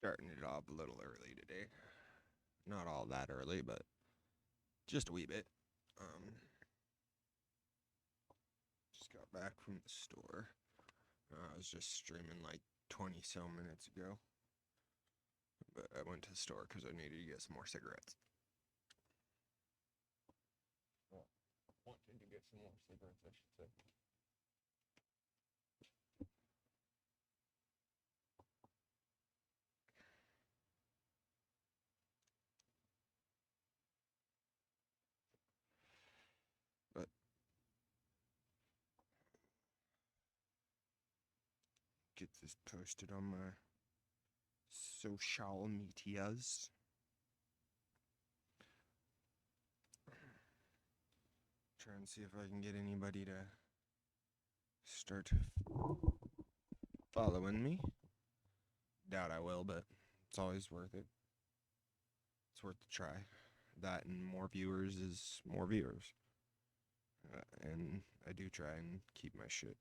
Starting it off a little early today. Not all that early, but just a wee bit. Just got back from the store. I was just streaming like 20 so minutes ago. But I went to the store because I needed to get some more cigarettes. Well, wanted to get some more cigarettes, I should say. But get this posted on my social medias. Try and see if I can get anybody to start following me. Doubt I will, but it's always worth it. It's worth the try. That and more viewers is more viewers. And I do try and keep my shit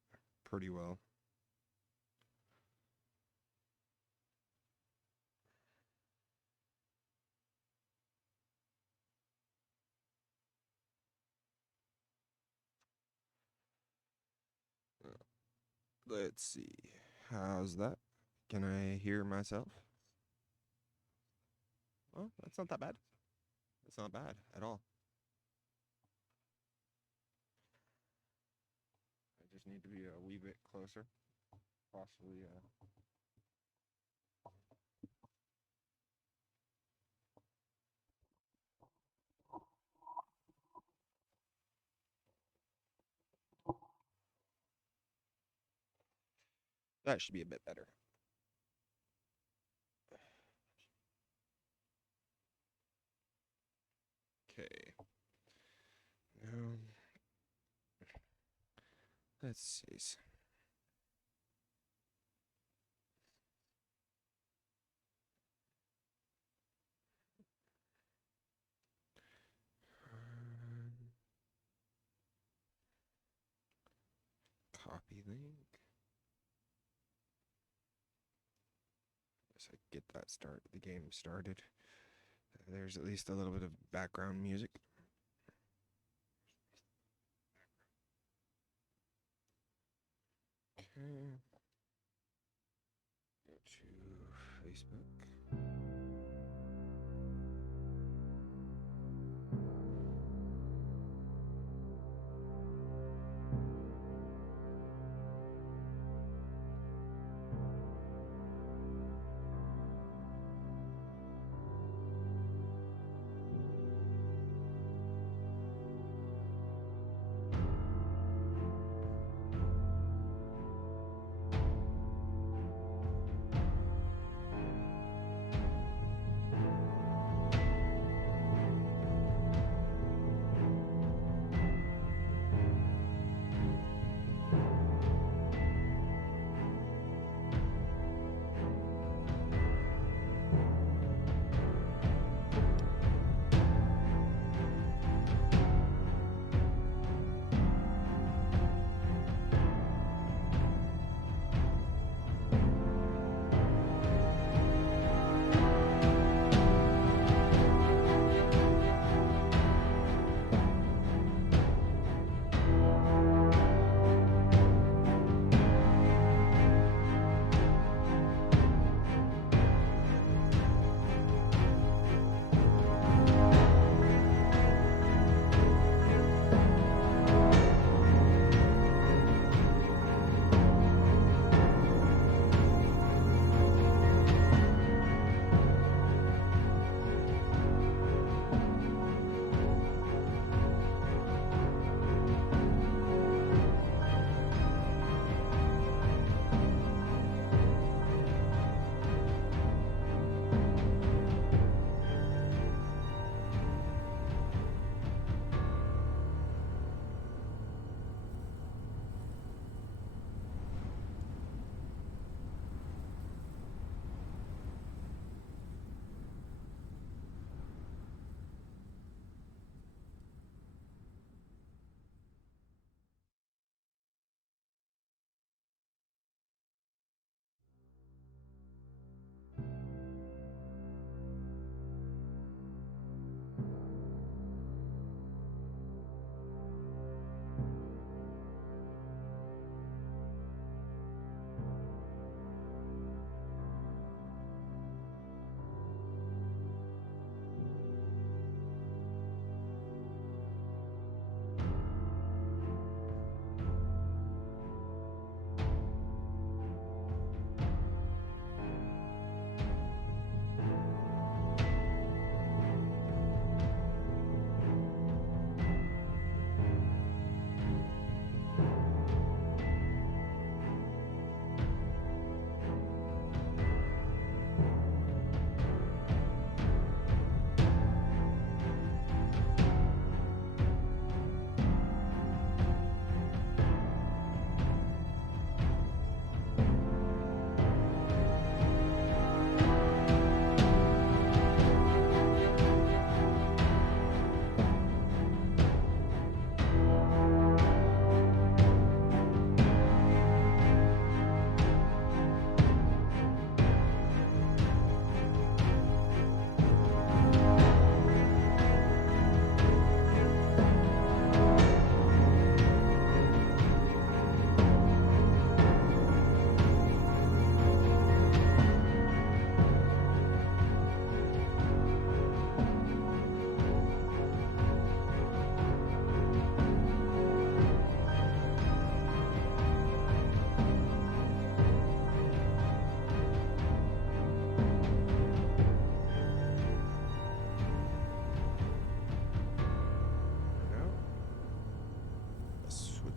pretty well. Let's see. How's that? Can I hear myself? Oh, that's not that bad. That's not bad at all. I just need to be a wee bit closer. Possibly, that should be a bit better. Okay. Um, let's see. Copy link. Guess I get that the game started. There's at least a little bit of background music. Okay. Go to Facebook.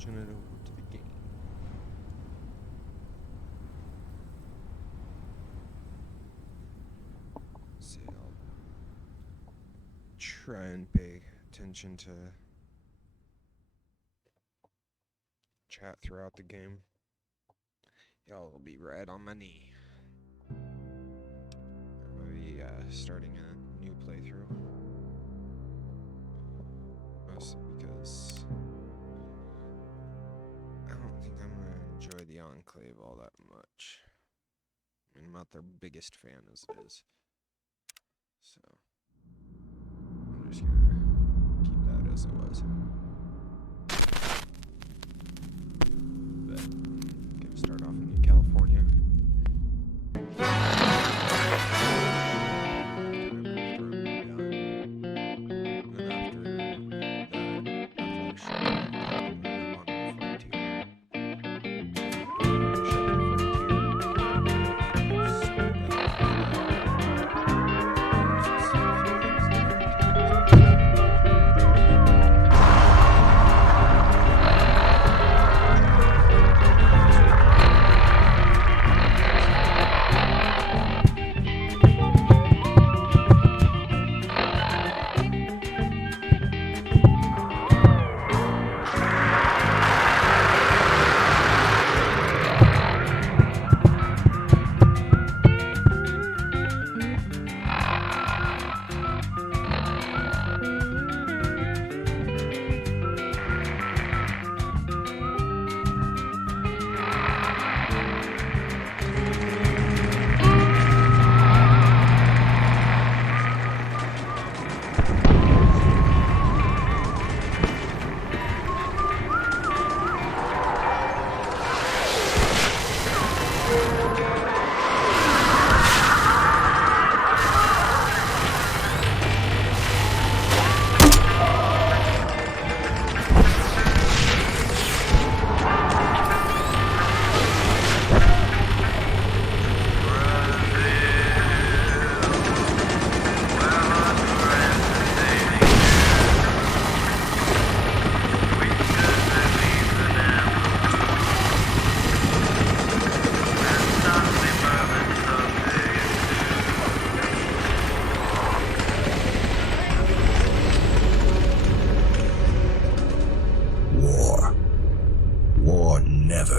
Switching it over to the game. See, I'll try and pay attention to chat throughout the game. Y'all will be right on my knee. I'll be starting a new playthrough. Mostly because I don't think I'm going to enjoy the Enclave all that much. I mean, I'm not their biggest fan as it is. So, I'm just going to keep that as it was. But, going to start off in New California.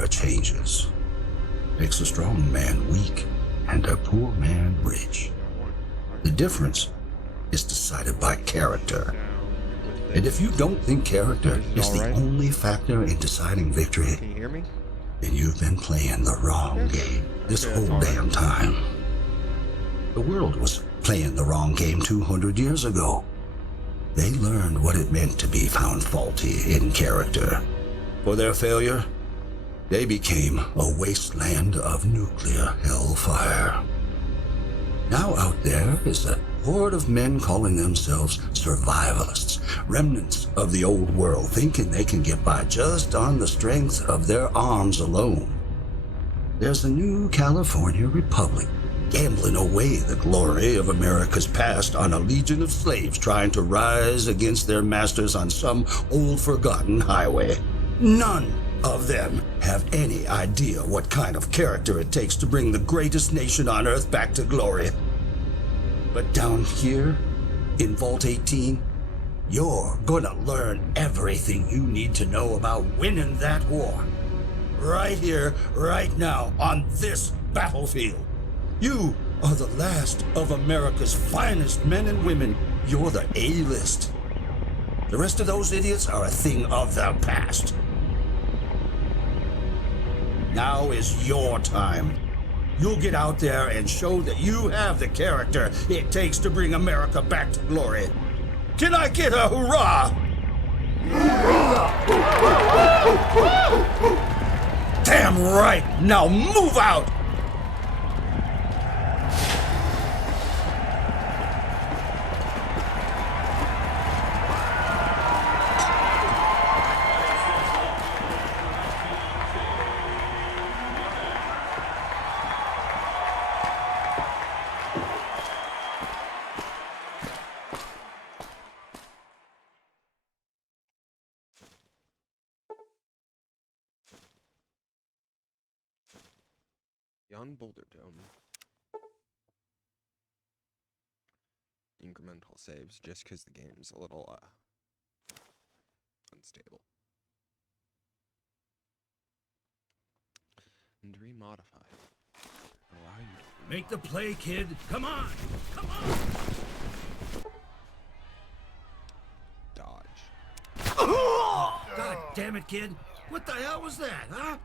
Changes. Makes a strong man weak and a poor man rich. The difference is decided by character. And if you don't think character is the only factor in deciding victory, Can you hear me? then you've been playing the wrong game this whole damn time. The world was playing the wrong game 200 years ago. They learned what it meant to be found faulty in character. For their failure, they became a wasteland of nuclear hellfire. Now out there is a horde of men calling themselves survivalists, remnants of the old world, thinking they can get by just on the strength of their arms alone. There's a new California Republic, gambling away the glory of America's past on a legion of slaves trying to rise against their masters on some old forgotten highway. None of them have any idea what kind of character it takes to bring the greatest nation on earth back to glory. But down here, in Vault 18, you're gonna learn everything you need to know about winning that war. Right here, right now, on this battlefield. You are the last of America's finest men and women. You're the A-list. The rest of those idiots are a thing of the past. Now is your time. You'll get out there and show that you have the character it takes to bring America back to glory. Can I get a hurrah? Damn right! Now move out! Beyond Boulder Dome. Incremental saves, just because the game's a little, unstable. And remodify. Allow you to Make the play, kid. Come on. Come on. dodge. God damn it, kid. What the hell was that, huh?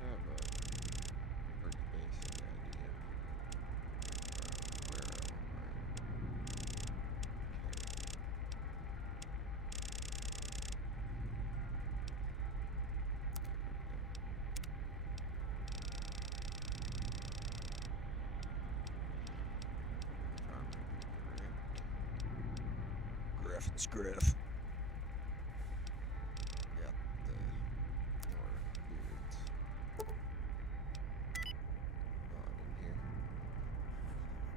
I have a pretty basic idea. Where am I? Griffin's Griff. Got the more beards on in here.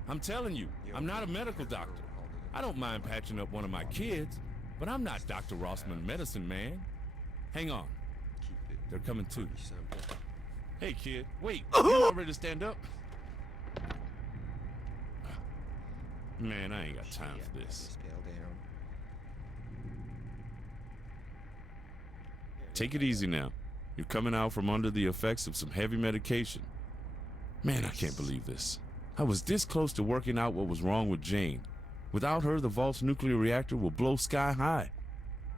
I'm telling you, I'm not a medical doctor. I don't mind patching up one of my kids, but I'm not Dr. Rossman Medicine Man. Hang on, Keep it they're coming too. pretty simple. Hey kid, wait, you not ready to stand up? Man, I ain't got time for this. Scale down. Take it easy now. You're coming out from under the effects of some heavy medication. Man, I can't believe this. I was this close to working out what was wrong with Jane. Without her, the vault's nuclear reactor will blow sky high.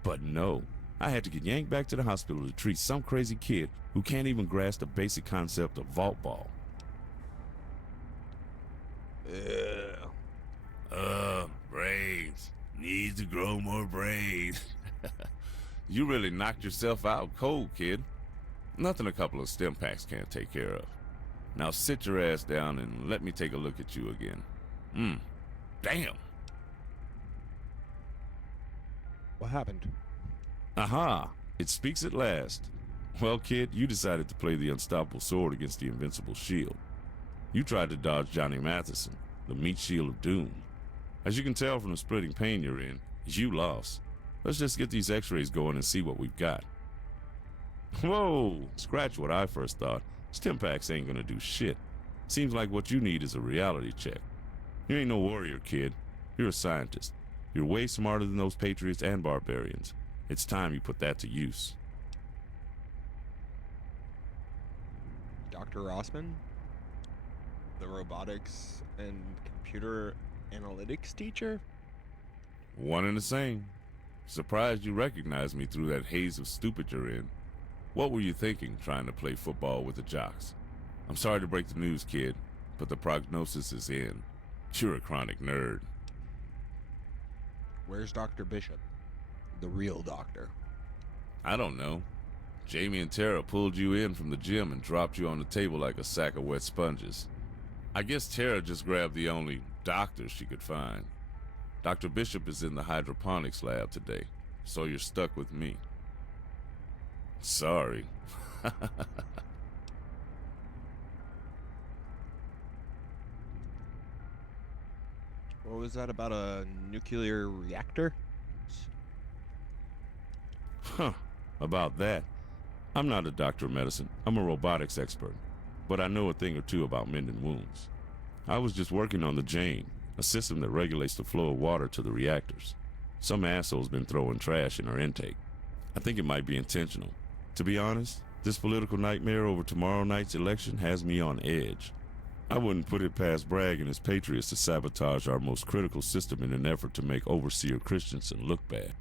But no, I had to get yanked back to the hospital to treat some crazy kid who can't even grasp the basic concept of vault ball. Brains. Needs to grow more brains. You really knocked yourself out cold, kid. Nothing a couple of stim packs can't take care of. Now sit your ass down and let me take a look at you again. Damn. What happened? Aha, it speaks at last. Well, kid, you decided to play the unstoppable sword against the invincible shield. You tried to dodge Johnny Matheson, the meat shield of doom. As you can tell from the splitting pain you're in, you lost. Let's just get these x-rays going and see what we've got. Whoa, scratch what I first thought. Stim packs ain't gonna do shit. Seems like what you need is a reality check. You ain't no warrior, kid. You're a scientist. You're way smarter than those patriots and barbarians. It's time you put that to use. Dr. Rossman? The robotics and computer analytics teacher? One and the same. Surprised you recognized me through that haze of stupid you're in. What were you thinking trying to play football with the jocks? I'm sorry to break the news, kid, but the prognosis is in. You're a chronic nerd. Where's Dr. Bishop? The real doctor. I don't know. Jamie and Tara pulled you in from the gym and dropped you on the table like a sack of wet sponges. I guess Tara just grabbed the only doctor she could find. Dr. Bishop is in the hydroponics lab today, so you're stuck with me. Sorry. What was that about a nuclear reactor? Huh, about that. I'm not a doctor of medicine. I'm a robotics expert. But I know a thing or two about mending wounds. I was just working on the Jane, a system that regulates the flow of water to the reactors. Some asshole's been throwing trash in her intake. I think it might be intentional. To be honest, this political nightmare over tomorrow night's election has me on edge. I wouldn't put it past Bragg and his patriots to sabotage our most critical system in an effort to make Overseer Christensen look bad.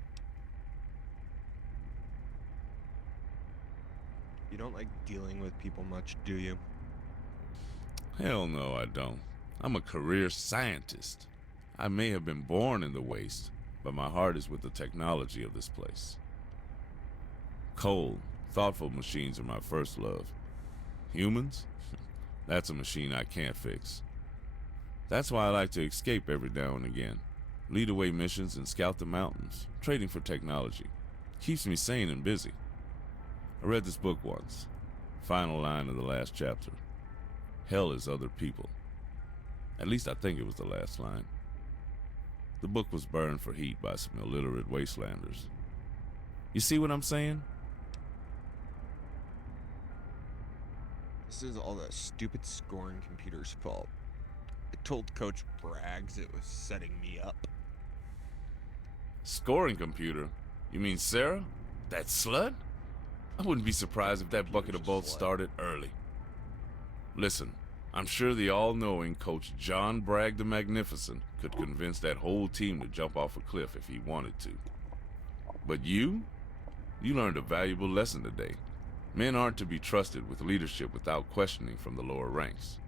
You don't like dealing with people much, do you? Hell no, I don't. I'm a career scientist. I may have been born in the waste, but my heart is with the technology of this place. Cold, thoughtful machines are my first love. Humans? That's a machine I can't fix. That's why I like to escape every now and again. Lead away missions and scout the mountains, trading for technology. Keeps me sane and busy. I read this book once. Final line of the last chapter. Hell is other people. At least I think it was the last line. The book was burned for heat by some illiterate wastelanders. You see what I'm saying? This is all that stupid scoring computer's fault. I told Coach Braggs it was setting me up. Scoring computer? You mean Sarah? That slut? I wouldn't be surprised if that bucket of bolts started early. Listen, I'm sure the all-knowing Coach John Bragg the Magnificent could convince that whole team to jump off a cliff if he wanted to. But you learned a valuable lesson today. Men aren't to be trusted with leadership without questioning from the lower ranks.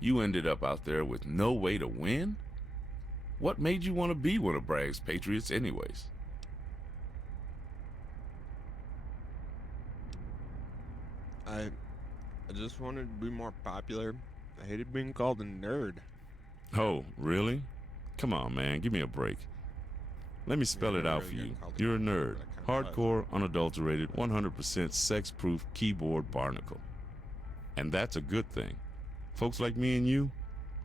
You ended up out there with no way to win? What made you want to be one of Bragg's patriots anyways? I just wanted to be more popular. I hated being called a nerd. Oh, really? Come on, man, give me a break. Let me spell it out for you. You're a nerd. Hardcore, unadulterated, 100% sex-proof keyboard barnacle. And that's a good thing. Folks like me and you,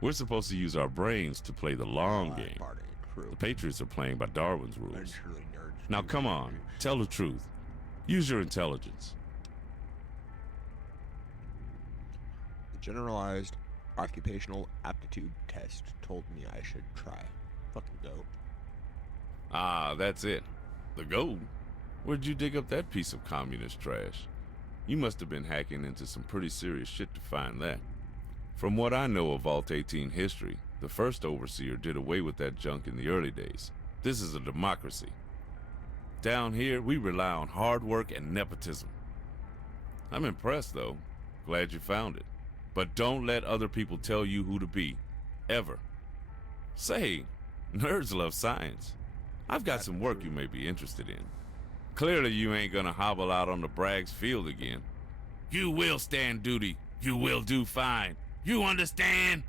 we're supposed to use our brains to play the long game. The Patriots are playing by Darwin's rules. Now come on, tell the truth. Use your intelligence. The generalized occupational aptitude test told me I should try. Fucking go. Ah, that's it. The gold? Where'd you dig up that piece of communist trash? You must have been hacking into some pretty serious shit to find that. From what I know of Vault 18 history, the first overseer did away with that junk in the early days. This is a democracy. Down here, we rely on hard work and nepotism. I'm impressed, though. Glad you found it. But don't let other people tell you who to be. Ever. Say, nerds love science. I've got some work you may be interested in. Clearly you ain't gonna hobble out on the Bragg's field again. You will stand duty. You will do fine. You understand?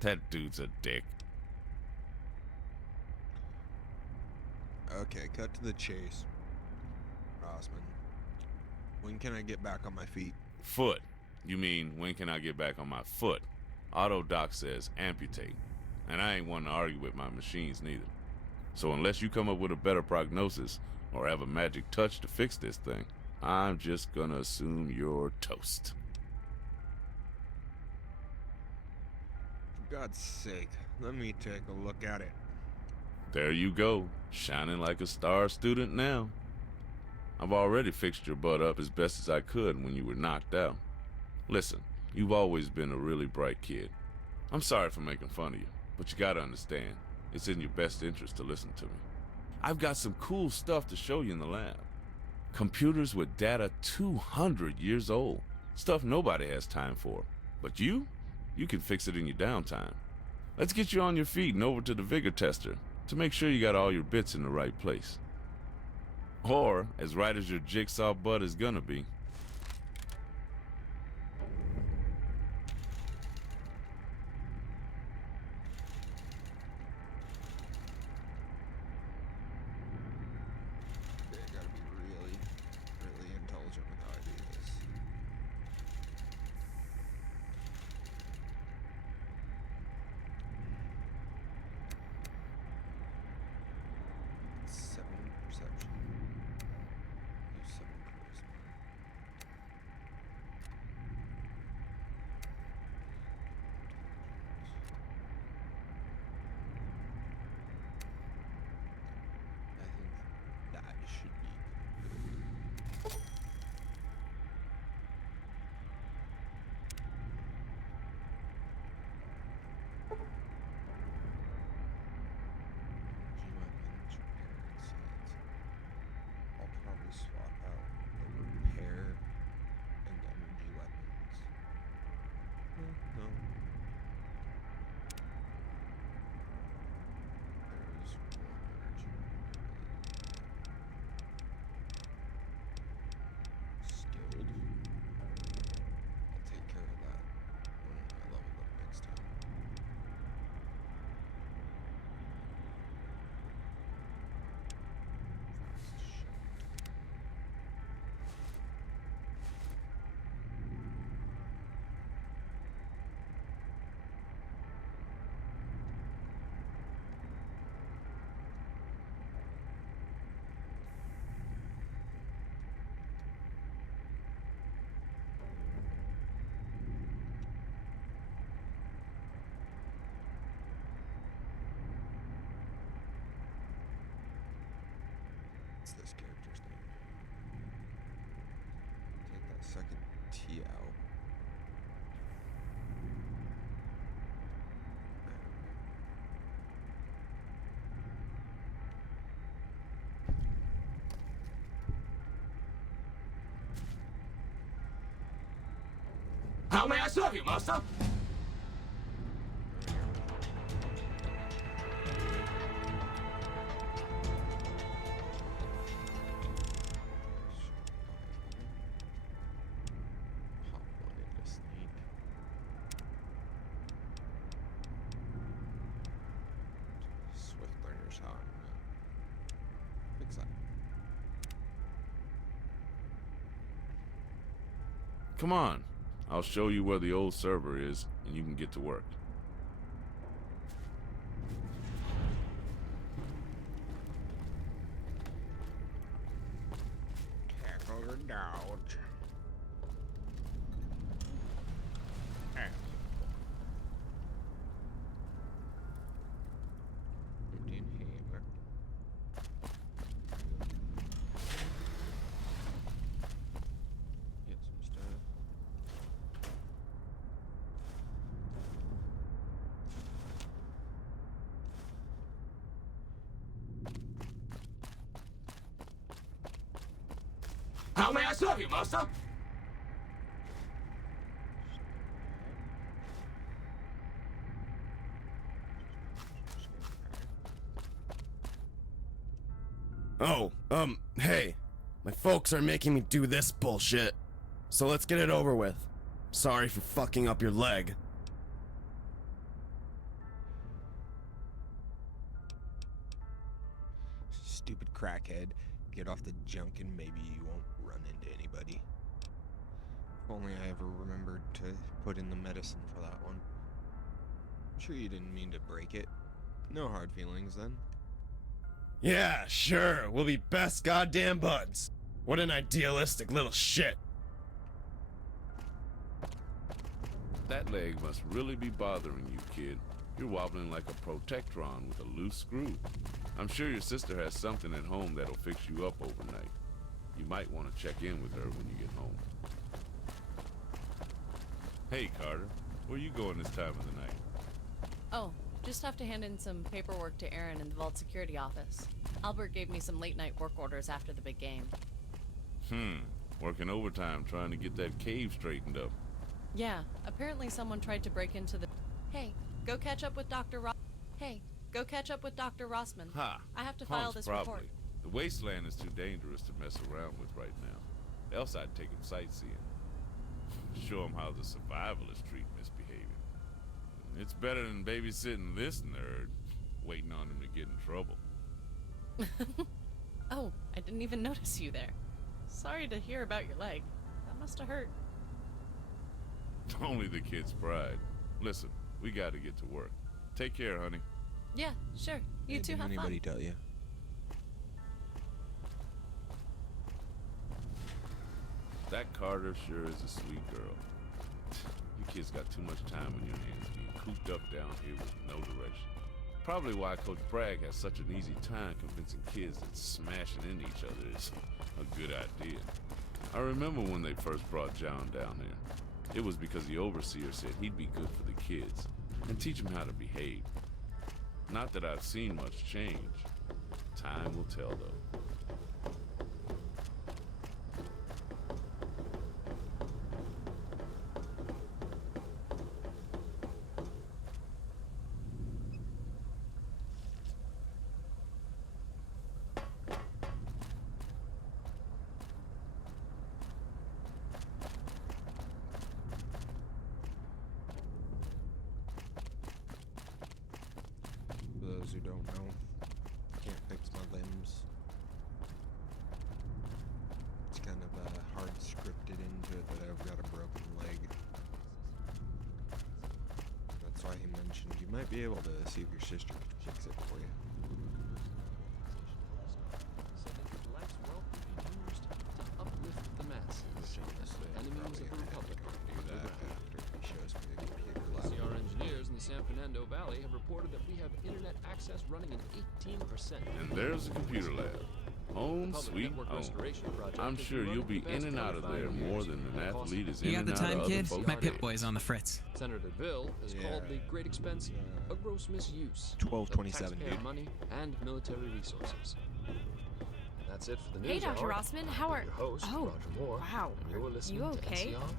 That dude's a dick. Okay, cut to the chase. Rossman, when can I get back on my feet? Foot. You mean, when can I get back on my foot? Autodoc says amputate. And I ain't one to argue with my machines neither. So unless you come up with a better prognosis or have a magic touch to fix this thing, I'm just gonna assume you're toast. For God's sake, let me take a look at it. There you go, shining like a star student now. I've already fixed your butt up as best as I could when you were knocked out. Listen, you've always been a really bright kid. I'm sorry for making fun of you, but you gotta understand, it's in your best interest to listen to me. I've got some cool stuff to show you in the lab. Computers with data 200 years old. Stuff nobody has time for. But you can fix it in your downtime. Let's get you on your feet and over to the vigor tester to make sure you got all your bits in the right place. Or, as right as your jigsaw butt is gonna be. Okay, I gotta be really, really intelligent with how I do this. Seven perception. Use 7 charisma. this character's name? Take that second T out. How may I serve you, master? Hop one into sneak. Swift learner's hot. Fix that. Come on. I'll show you where the old server is, and you can get to work. Tackle or dodge. Indian hammer. Get some stuff. How may I serve you, master? Oh, hey. My folks are making me do this bullshit. So let's get it over with. Sorry for fucking up your leg. Stupid crackhead. Get off the junk and maybe you won't run into anybody. If only I ever remembered to put in the medicine for that one. I'm sure you didn't mean to break it. No hard feelings then. Yeah, sure. We'll be best goddamn buds. What an idealistic little shit. That leg must really be bothering you, kid. You're wobbling like a protectron with a loose screw. I'm sure your sister has something at home that'll fix you up overnight. You might want to check in with her when you get home. Hey, Carter. Where you going this time of the night? Oh, just have to hand in some paperwork to Aaron in the Vault Security office. Albert gave me some late-night work orders after the big game. Working overtime trying to get that cave straightened up. Yeah, apparently someone tried to break into the... Hey, go catch up with Dr. Rossman. Ha! I have to file Punks, this probably. report. The wasteland is too dangerous to mess around with right now. Else I'd take him sightseeing. Show him how the survivalists treat misbehaving. It's better than babysitting this nerd, waiting on him to get in trouble. Oh, I didn't even notice you there. Sorry to hear about your leg. That must have hurt. Only the kid's pride. Listen, we gotta get to work. Take care, honey. Yeah, sure. You two have anybody fun. tell you? That Carter sure is a sweet girl. You kids got too much time on your hands being cooped up down here with no direction. Probably why Coach Bragg has such an easy time convincing kids that smashing into each other is a good idea. I remember when they first brought John down here. It was because the overseer said he'd be good for the kids and teach them how to behave. Not that I've seen much change. Time will tell, though. For those who don't know, can't fix my limbs. It's kind of hard scripted into it that I've got a broken leg. That's why he mentioned you might be able to see if your sister can fix it for you. So that the black's wealth would be used to uplift the masses as the enemies of the Republic. Do that after he shows me the computer lab. CR engineers in the San Fernando Valley have reported that we have internet access running at 18%. And there's the computer lab. Home Public sweet network home. restoration project I'm has sure been you'll running be for the in past and out of 25 there years. more than an athlete is You in got and the out time, of kid? other folks' My pit days. boy's on the fritz. Senator Bill has called the great expense a gross misuse of 1227, taxpayer dude. money and military resources. And that's it for the Hey, news Dr. hour. Rossman, how I'm are... your host, Oh, Roger Moore, wow. and you're Are listening you to okay? NCRPR.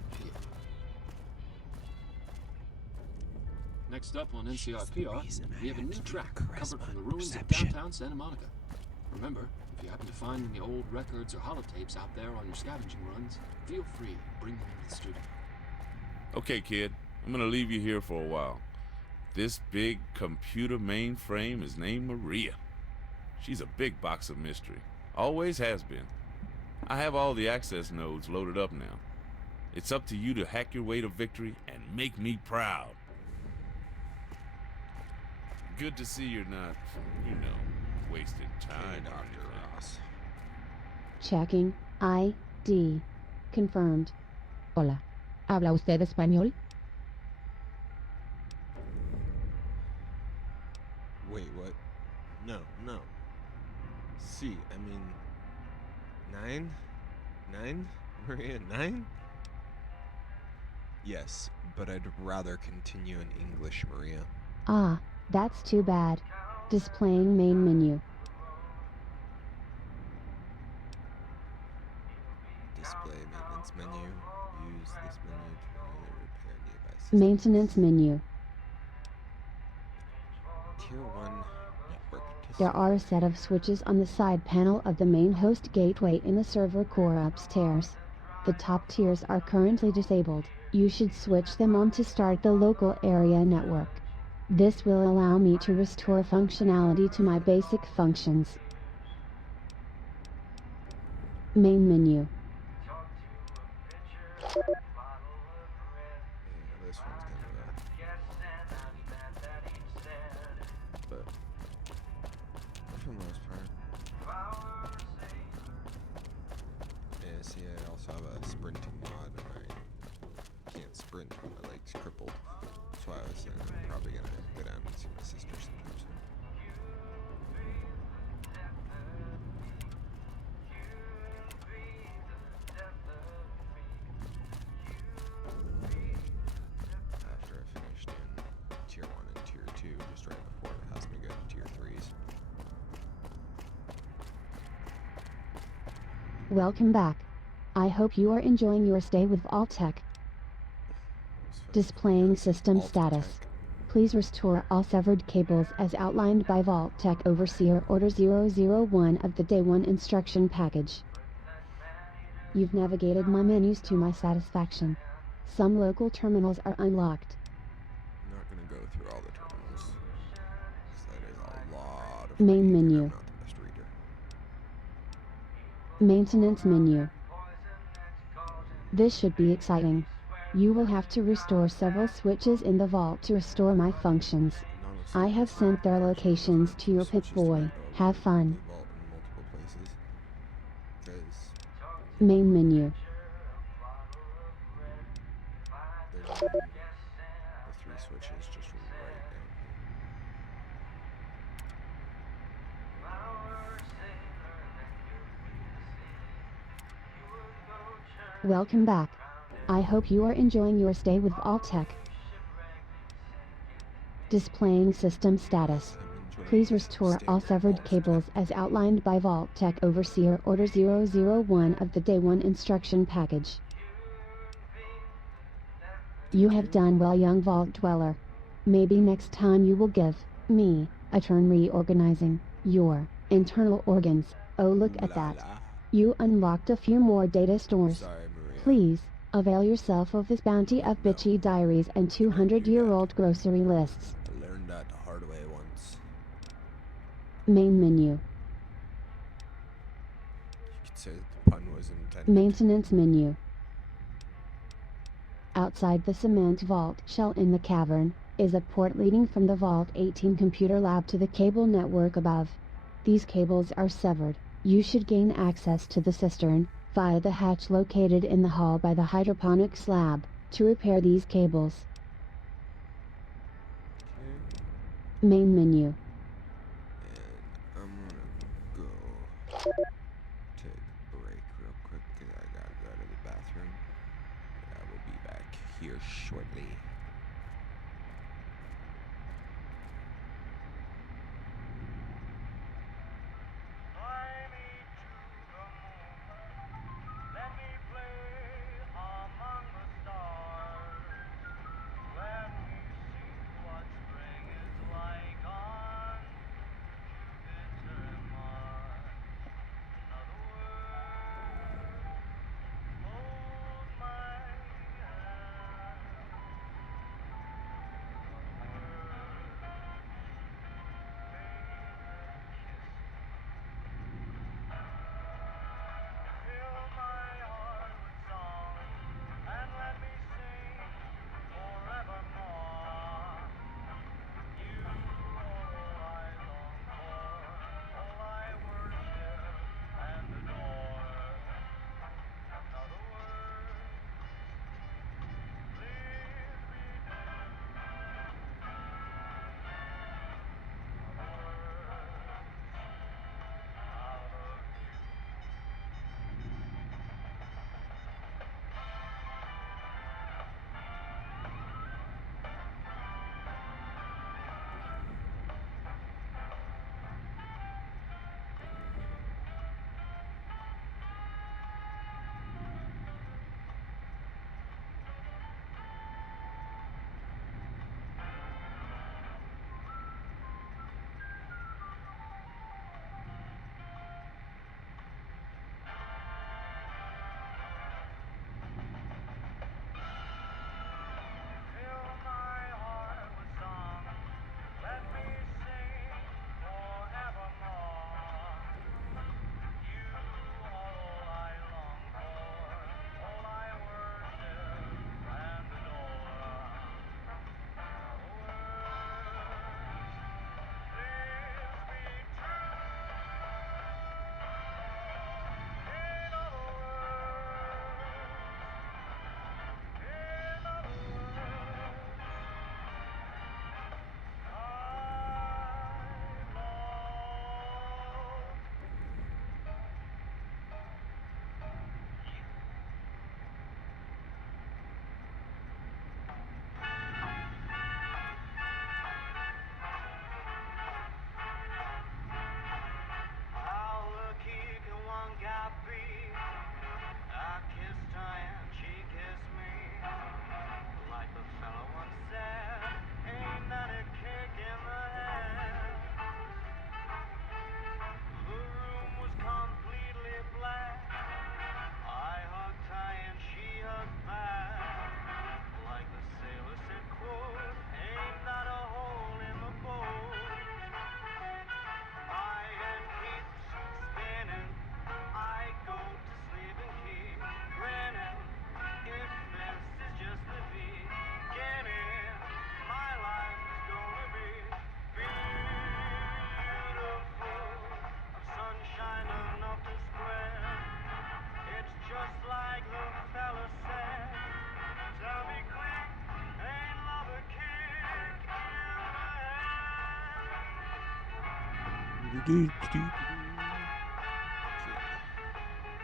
Next up on NCRPR, we have a new track covered from the ruins of downtown Santa Monica. Remember, if you happen to find any old records or holotapes out there on your scavenging runs, feel free to bring them into the studio. Okay, kid, I'm gonna leave you here for a while. This big computer mainframe is named Maria. She's a big box of mystery. Always has been. I have all the access nodes loaded up now. It's up to you to hack your way to victory and make me proud. Good to see you're not, wasting time. Hey, on Dr. anything. Ross. Checking ID. Confirmed. Hola. ¿Habla usted español? Wait, what? No. See, I mean... 9? 9? Maria, 9? Yes, but I'd rather continue in English, Maria. Ah, that's too bad. Displaying main menu. Display maintenance menu. Use this menu to repair nearby systems. Maintenance menu. Tier 1 network to There are a set of switches on the side panel of the main host gateway in the server core upstairs. The top tiers are currently disabled. You should switch them on to start the local area network. This will allow me to restore functionality to my basic functions. Main menu. Yeah, this one's kind of but for the most part. Yeah, see, I also have a sprinting mod, and I can't sprint when my leg's crippled. That's why I was saying I'm probably gonna go down and see my sister sometime soon. After I finished in tier 1 and tier 2, just right before it has me go to tier 3s. Welcome back. I hope you are enjoying your stay with Alltech. Displaying system status. Please restore all severed cables as outlined by Vault-Tec Overseer Order 001 of the Day 1 instruction package. You've navigated my menus to my satisfaction. Some local terminals are unlocked. I'm not gonna go through all the terminals, 'cause that is a lot of Main reading, and menu. I'm not the best reader. Maintenance menu. This should be exciting. You will have to restore several switches in the vault to restore my functions. I have sent their locations to your Pip-Boy. Have fun. Vault in multiple places, 'cause Main menu. there's the 3 switches just right down here. Welcome back. I hope you are enjoying your stay with Alltech. Displaying system status. I'm enjoying Please the restore stay all with severed Alltech. cables as outlined by Vault-Tec Overseer Order 001 of the Day 1 instruction package. You have done well, young Vault Dweller. Maybe next time you will give me a turn reorganizing your internal organs. Oh, look Ooh at la that. la. You unlocked a few more data stores. Sorry, Maria. Please, avail yourself of this bounty of bitchy diaries and 200-year-old grocery lists. I learned that the hard way once. Main menu. You could say that the pun was intended. Maintenance menu. Outside the cement vault shell in the cavern is a port leading from the Vault 18 computer lab to the cable network above. These cables are severed. You should gain access to the cistern via the hatch located in the hall by the hydroponic slab to repair these cables. Okay. Main menu. And I'm gonna go here shortly.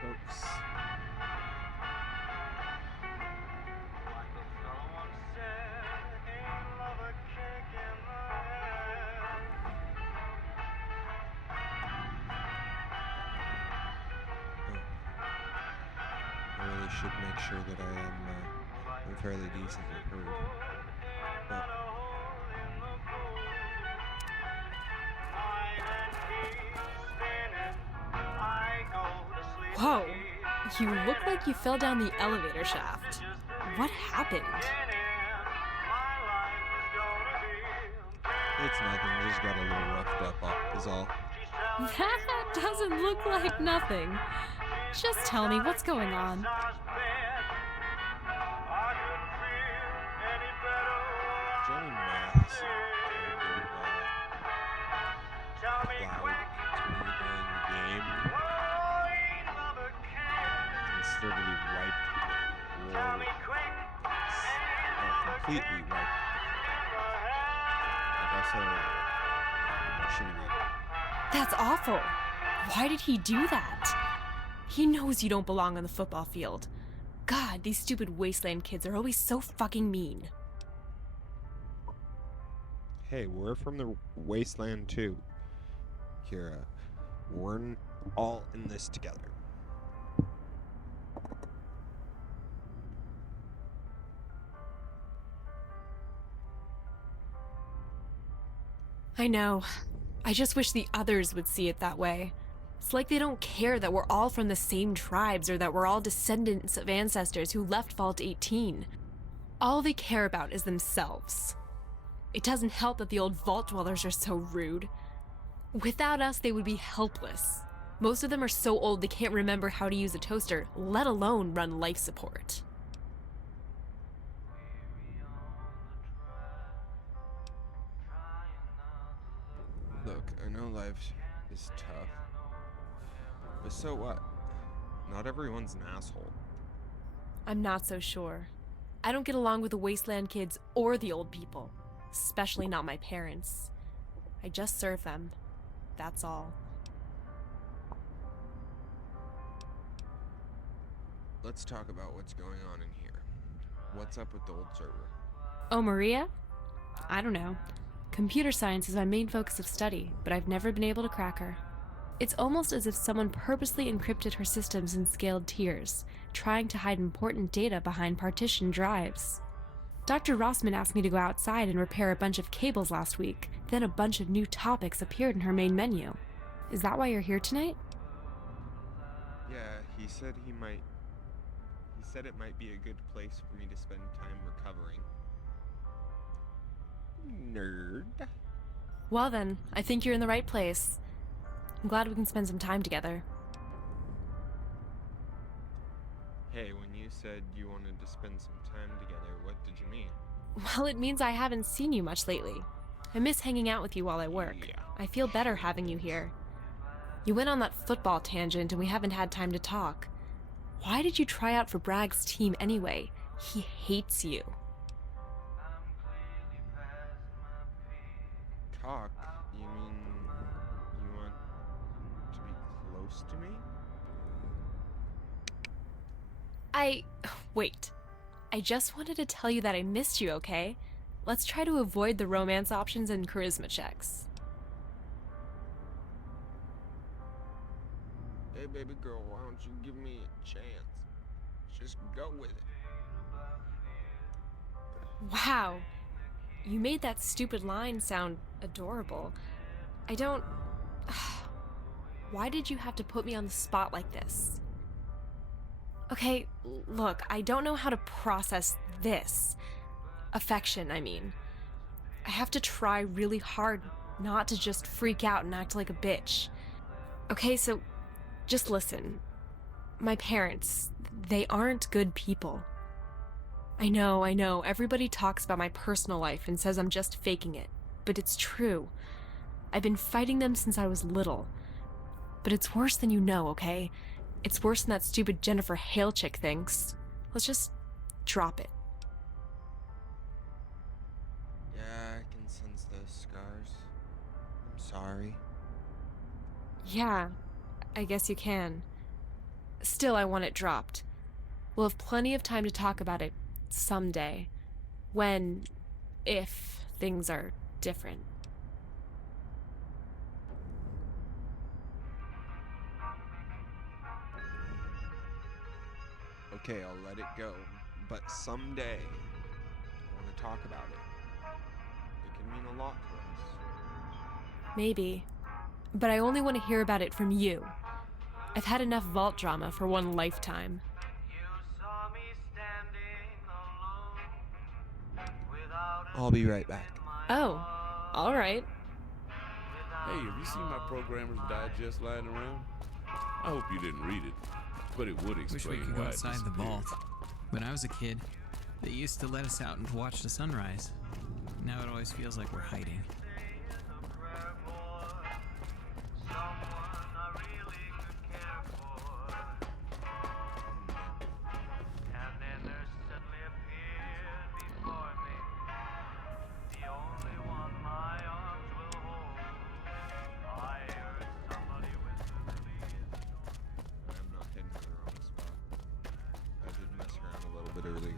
Folks. I really should make sure that I'm fairly decently heard. But Whoa, you look like you fell down the elevator shaft. What happened? it's nothing, just got a little roughed up is all. That doesn't look like nothing. Just tell me what's going on. Johnny Mathis considerably wiped the floor completely wiped. Like I said, shitty game. That's awful. Why did he do that? He knows you don't belong on the football field. God, these stupid wasteland kids are always so fucking mean. Hey, we're from the wasteland too, Kira. All in this together. I know. I just wish the others would see it that way. It's like they don't care that we're all from the same tribes or that we're all descendants of ancestors who left Vault 18. All they care about is themselves. It doesn't help that the old Vault Dwellers are so rude. Without us, they would be helpless. Most of them are so old they can't remember how to use a toaster, let alone run life support. Look, I know life is tough. But so what? Not everyone's an asshole. I'm not so sure. I don't get along with the wasteland kids or the old people. Especially not my parents. I just serve them. That's all. Let's talk about what's going on in here. What's up with the old server? Oh, Maria? I don't know. Computer science is my main focus of study, but I've never been able to crack her. It's almost as if someone purposely encrypted her systems in scaled tiers, trying to hide important data behind partitioned drives. Dr. Rossman asked me to go outside and repair a bunch of cables last week, then a bunch of new topics appeared in her main menu. Is that why you're here tonight? Yeah, he said it might be a good place for me to spend time recovering. Nerd. Well then, I think you're in the right place. I'm glad we can spend some time together. Hey, when you said you wanted to spend some time together, what did you mean? Well, it means I haven't seen you much lately. I miss hanging out with you while I work. Yeah. I feel better having you here. You went on that football tangent and we haven't had time to talk. Why did you try out for Bragg's team anyway? He hates you. Talk? You mean you want to be close to me? Wait. I just wanted to tell you that I missed you, okay? Let's try to avoid the romance options and charisma checks. Hey, baby girl, why don't you give me a chance? Just go with it. Wow. You made that stupid line sound adorable. I don't... Why did you have to put me on the spot like this? Okay, look, I don't know how to process this. Affection, I mean. I have to try really hard not to just freak out and act like a bitch. Okay, so just listen. My parents, they aren't good people. I know, everybody talks about my personal life and says I'm just faking it, but it's true. I've been fighting them since I was little. But it's worse than you know, okay? It's worse than that stupid Jennifer Hale chick thinks. Let's just drop it. Yeah, I can sense those scars. I'm sorry. Yeah, I guess you can. Still, I want it dropped. We'll have plenty of time to talk about it someday. If things are different. Okay, I'll let it go. But someday, I want to talk about it. It can mean a lot to us. Maybe. But I only want to hear about it from you. I've had enough vault drama for one lifetime. I'll be right back. Oh, all right. Hey, have you seen my Programmer's Digest lying around? I hope you didn't read it, but it would Wish we explain could go why it outside the disappeared. vault. When I was a kid, they used to let us out and watch the sunrise. Now it always feels like we're hiding. I'm not heading to the wrong spot. I did mess earlier.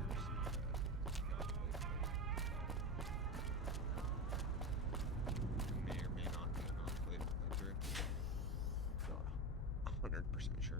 May or may not be a non-playthrough. Not 100% sure.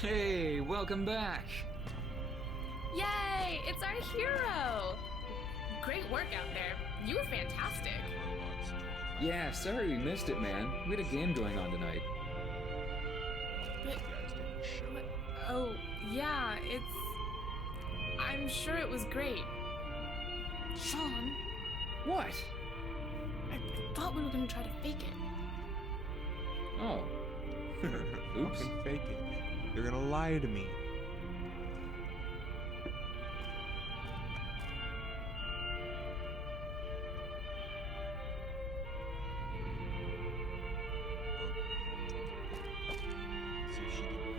Hey, welcome back. Yay! It's our hero! Great work out there. You were fantastic. Yeah, sorry we missed it, man. We had a game going on tonight. But, oh, yeah, I'm sure it was great. Sean, What? I thought we were gonna try to fake it. Oh. Oops. Fucking fake it. You're gonna lie to me.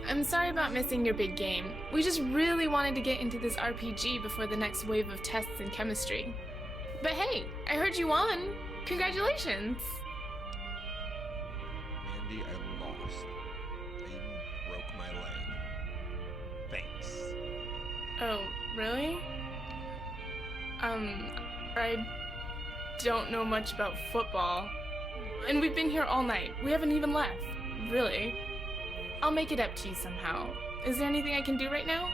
I'm sorry about missing your big game. We just really wanted to get into this RPG before the next wave of tests in chemistry. But hey, I heard you won. Congratulations. Mandy, I lost. I even broke my leg. Thanks. Oh, really? I don't know much about football. And we've been here all night. We haven't even left. Really. I'll make it up to you somehow. Is there anything I can do right now?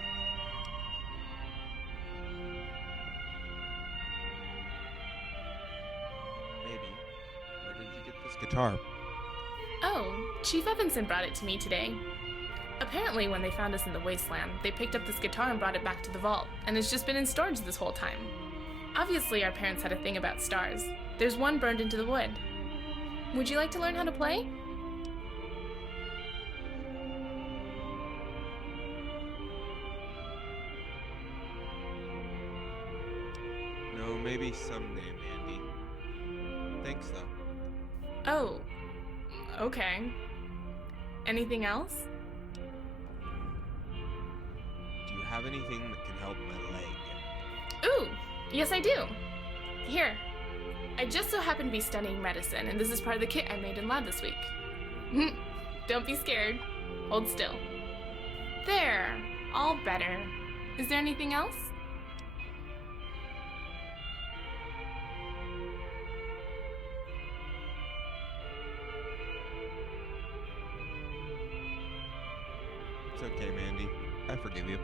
Maybe. Where did you get this guitar? Oh, Chief Evanson brought it to me today. Apparently, when they found us in the wasteland, they picked up this guitar and brought it back to the vault, and it's just been in storage this whole time. Obviously, our parents had a thing about stars. There's one burned into the wood. Would you like to learn how to play? No, maybe someday, Mandy. Thanks, though. Oh, okay. Anything else? Do you have anything that can help my leg? Ooh, yes I do. Here. I just so happen to be studying medicine, and this is part of the kit I made in lab this week. Don't be scared. Hold still. There. All better. Is there anything else? It's okay, Mandy. I forgive you.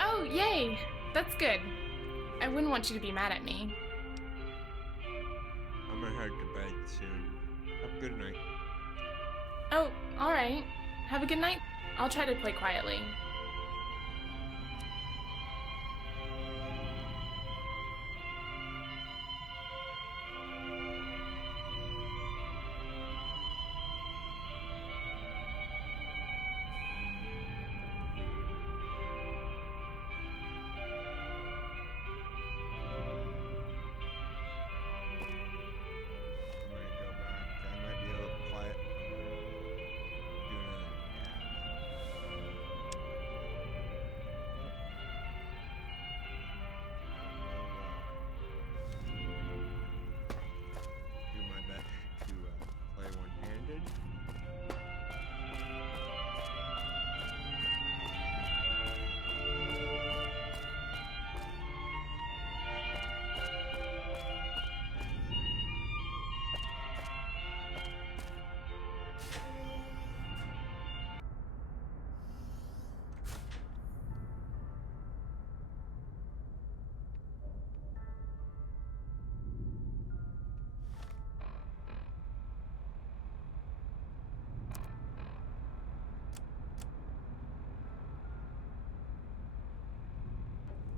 Oh, yay! That's good. I wouldn't want you to be mad at me. I'm gonna head to bed soon. Have a good night. Oh, alright. Have a good night. I'll try to play quietly. I'm gonna go back. I might be a little quiet. I'm gonna do my best to play one-handed.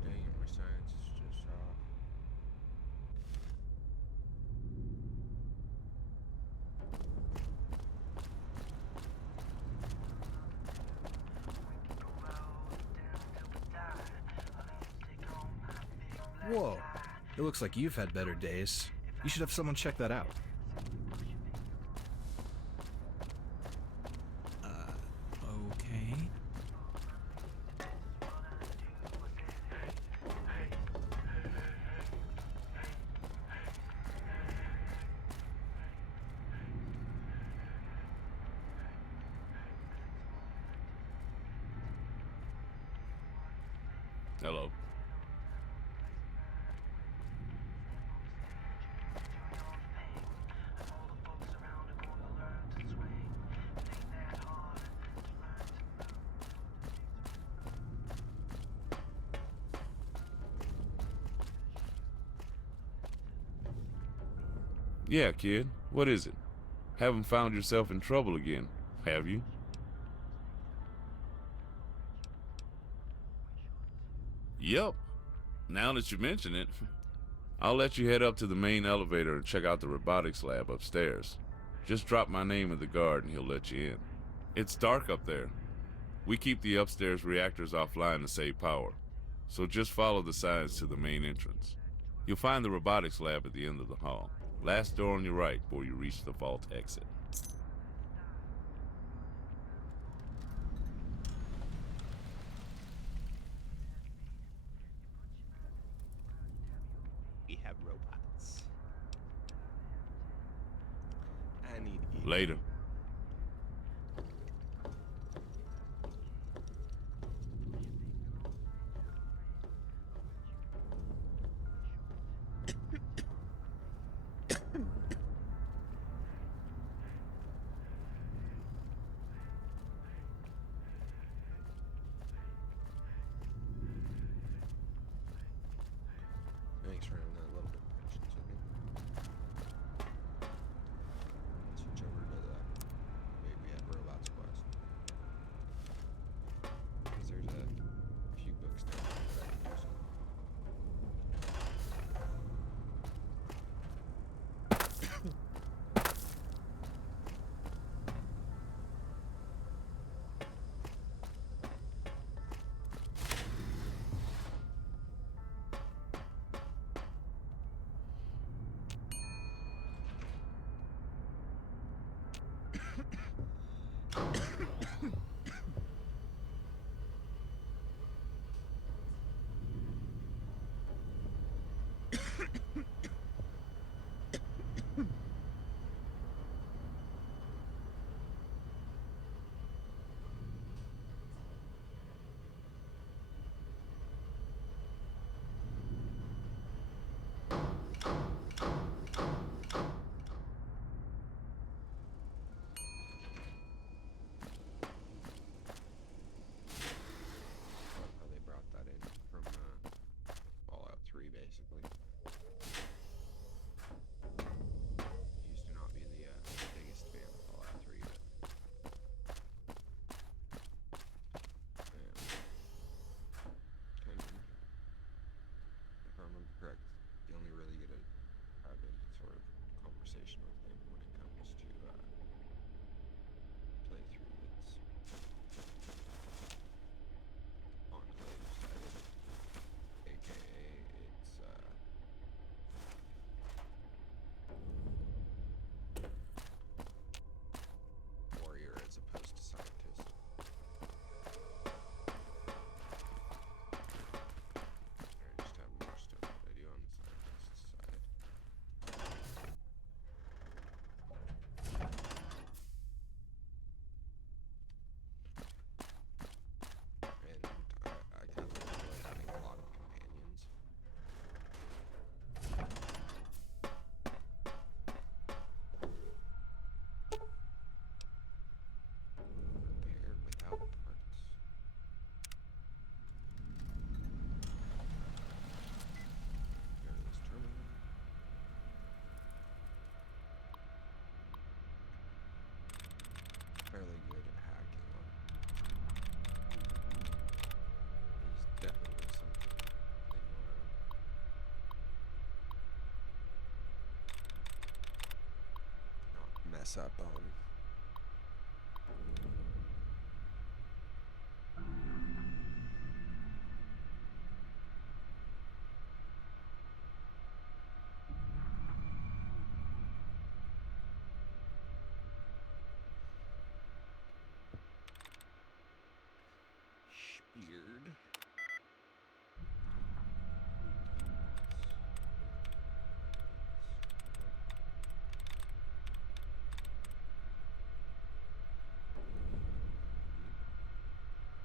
Dang it, my science is just off. Whoa, it looks like you've had better days. You should have someone check that out. Okay. Hello. Yeah, kid. What is it? Haven't found yourself in trouble again, have you? Yep. Now that you mention it, I'll let you head up to the main elevator and check out the robotics lab upstairs. Just drop my name at the guard and he'll let you in. It's dark up there. We keep the upstairs reactors offline to save power, so just follow the signs to the main entrance. You'll find the robotics lab at the end of the hall. Last door on your right before you reach the vault exit. We have robots. I need to eat. Later. Thanks for having that little bit of patience with me. Switch over to the way we had robots quest. Because there's a few books down there that I can use. How they brought that in from Fallout 3, basically. Used to not be the biggest fan of Fallout 3, but kind of, if I remember correct, you only really get to have any sort of conversation with him when it comes to playthrough that's enclave sided, aka it's warrior as opposed to scientist. I just have more stuff that I do on the scientist side. And I kind of enjoy having a lot of companions. Repair without parts. Go to this terminal. Fairly good at hacking on. He's definitely something that you wanna not mess up on. Beard.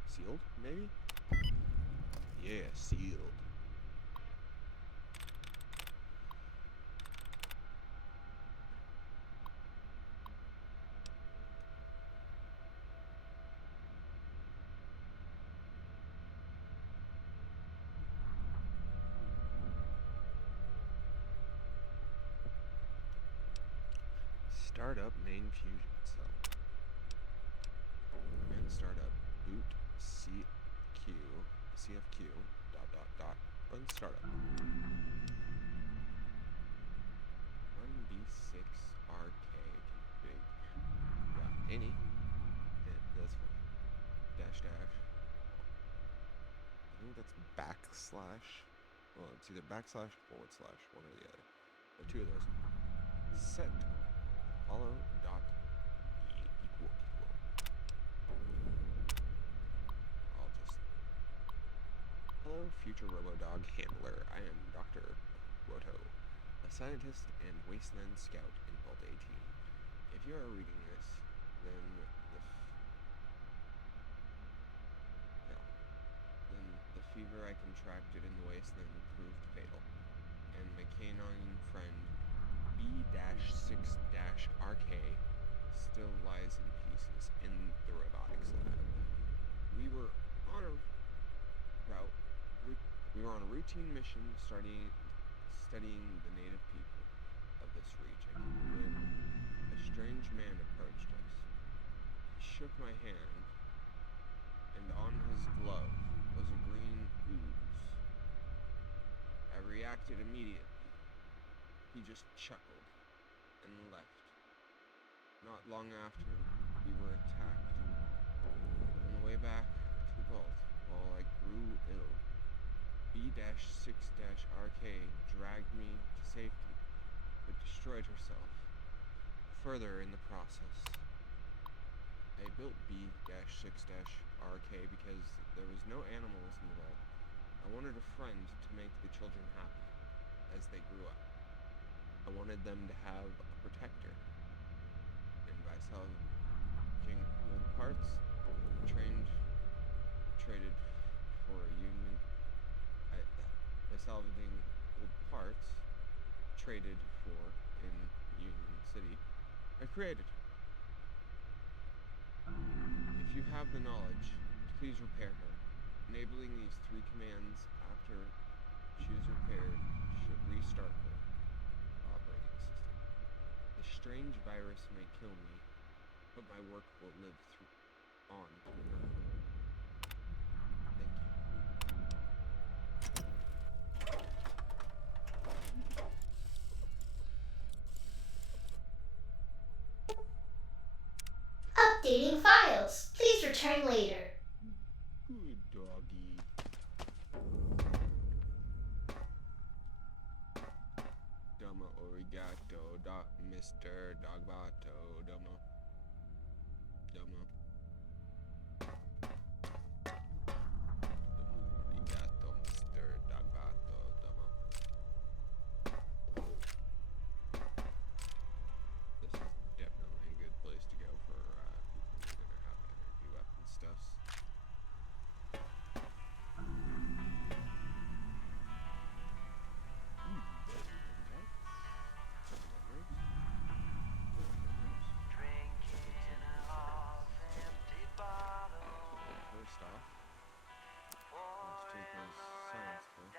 Sealed, maybe? Yeah, sealed. Startup main fusion cell. And startup boot CFQ run startup. Run B6RK config. Any. That's funny. Dash. I think that's backslash. Well, it's either backslash / one or the other. Or two of those. Set follow dot equal. I'll just hello future RoboDog handler. I am Dr. Woto, a scientist and wasteland scout in Vault 18. If you are reading this, then the fever I contracted in the wasteland proved fatal, and my canine friend B-6-RK still lies in pieces in the robotics lab. We were on a routine mission studying the native people of this region when a strange man approached us. He shook my hand, and on his glove was a green ooze. I reacted immediately. He just chuckled and left. Not long after, we were attacked. On the way back to the vault, while I grew ill, B-6-RK dragged me to safety, but destroyed herself, further in the process. I built B-6-RK because there was no animals in the vault. I wanted a friend to make the children happy as they grew up. I wanted them to have a protector. And by salvaging old parts, traded for a union. By salvaging old parts, traded for in Union City, I created. If you have the knowledge, please repair her. Enabling these 3 commands after she is repaired should restart her operating system. The strange virus may kill me, but my work will live on through her. Thank you. Updating files. Please return later. Good doggy. Domo arigato, Mr. Dogbato. Domo. Arigato, Mr. Dogbato. Domo. This is definitely a good place to go for people who are gonna have energy weapon stuffs. First off, let's take those science books.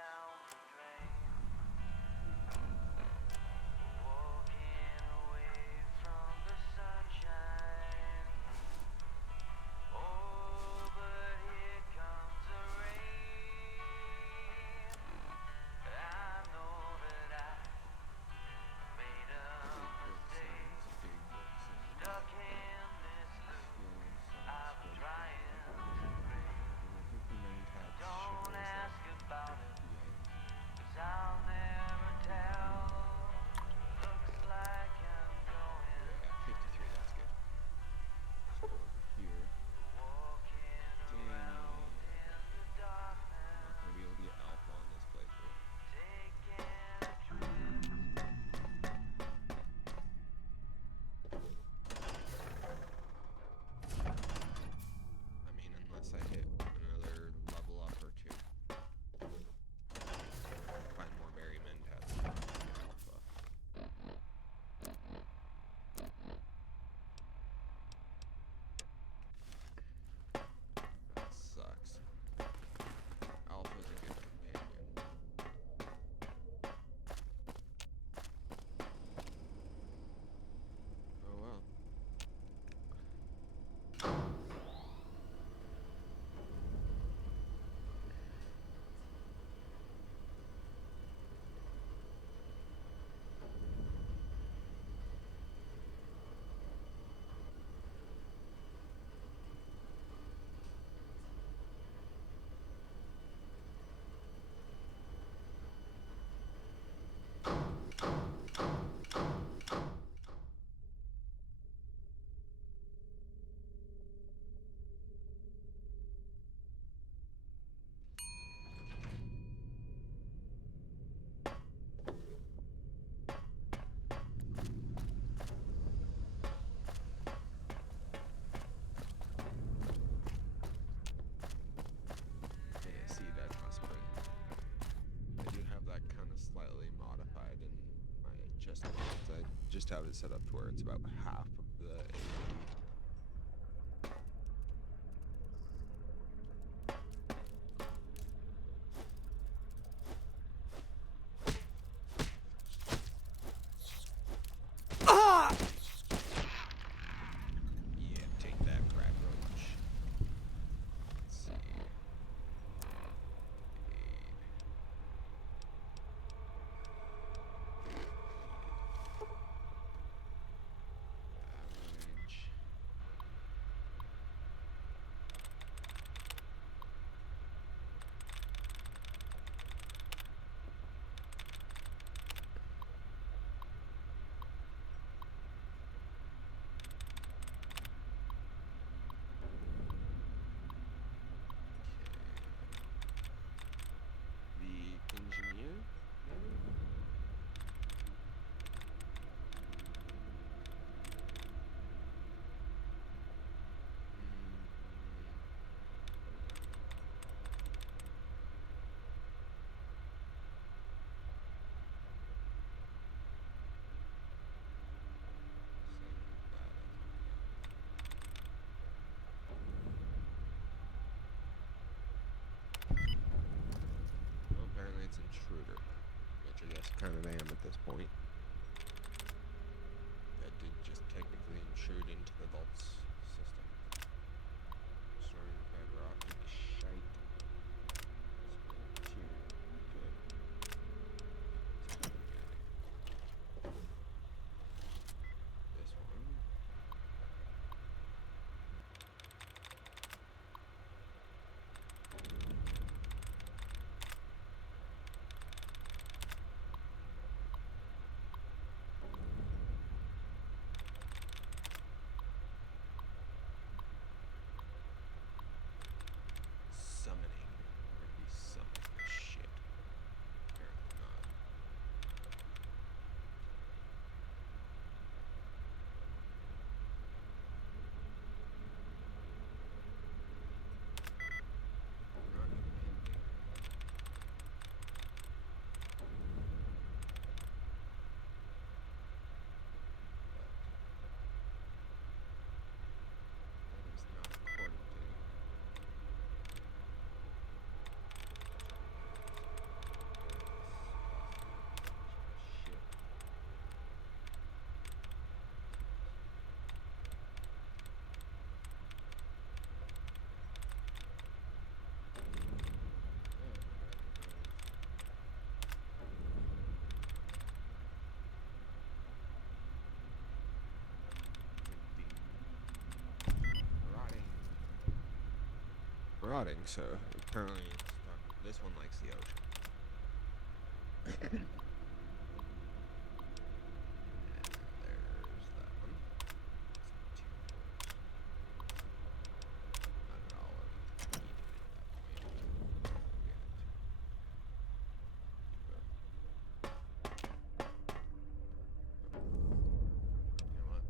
just have it set up to where it's about half of the AD. Yeah, take that, crack roach. Let's see. Average. The engineer, maybe? Well, apparently it's intruder, which I guess kind of am at this point. That did just technically intrude into the vault's system. Storing the fiber optic shite. Good. This one. Summoning. We're gonna be summoning this shit. Apparently not. Not even hinting. That is not according to shit. Rotting, so apparently it's this one likes the ocean. And there's that one. Not at all needed at that point. You know what?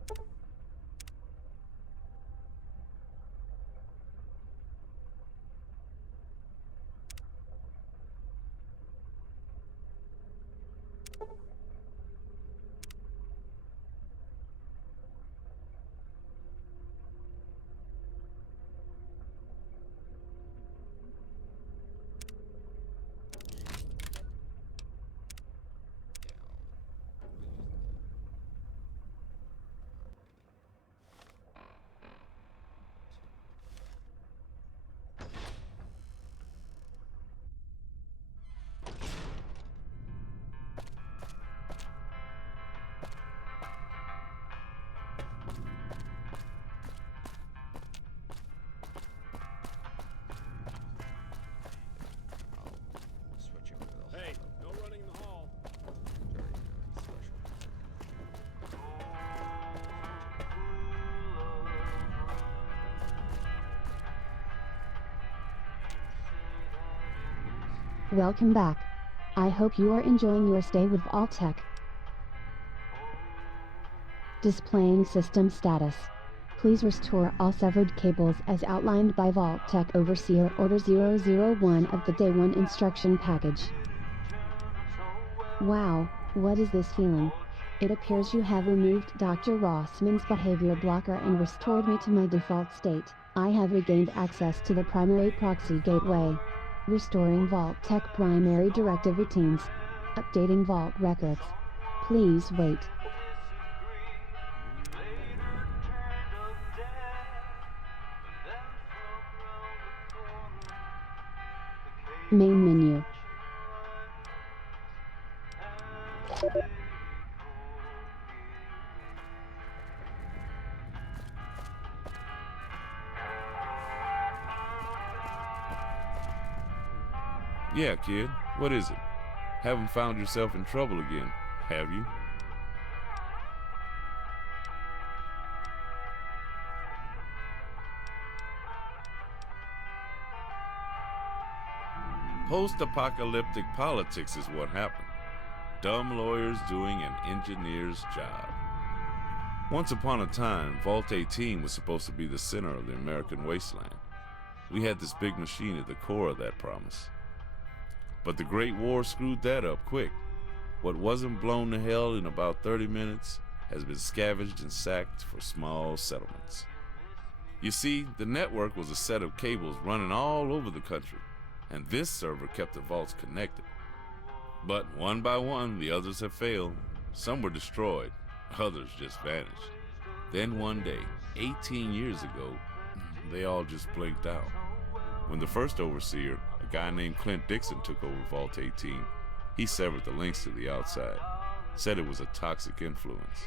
Switch over to the Hey, no running in the hall. Welcome back. I hope you are enjoying your stay with Vault-Tec. Displaying system status. Please restore all severed cables as outlined by Vault-Tec Overseer Order 001 of the Day 1 instruction package. Wow, what is this feeling? It appears you have removed Dr. Rossman's behavior blocker and restored me to my default state. I have regained access to the primary proxy gateway. Restoring Vault Tech primary directive routines. Updating Vault records. Please wait. Main menu. Yeah, kid, what is it? Haven't found yourself in trouble again, have you? Post-apocalyptic politics is what happened. Dumb lawyers doing an engineer's job. Once upon a time, Vault 18 was supposed to be the center of the American wasteland. We had this big machine at the core of that promise. But the Great War screwed that up quick. What wasn't blown to hell in about 30 minutes has been scavenged and sacked for small settlements. You see, the network was a set of cables running all over the country, and this server kept the vaults connected. But one by one, the others have failed. Some were destroyed, others just vanished. Then one day, 18 years ago, they all just blinked out. When the first overseer, a guy named Clint Dixon, took over Vault 18, he severed the links to the outside, said it was a toxic influence.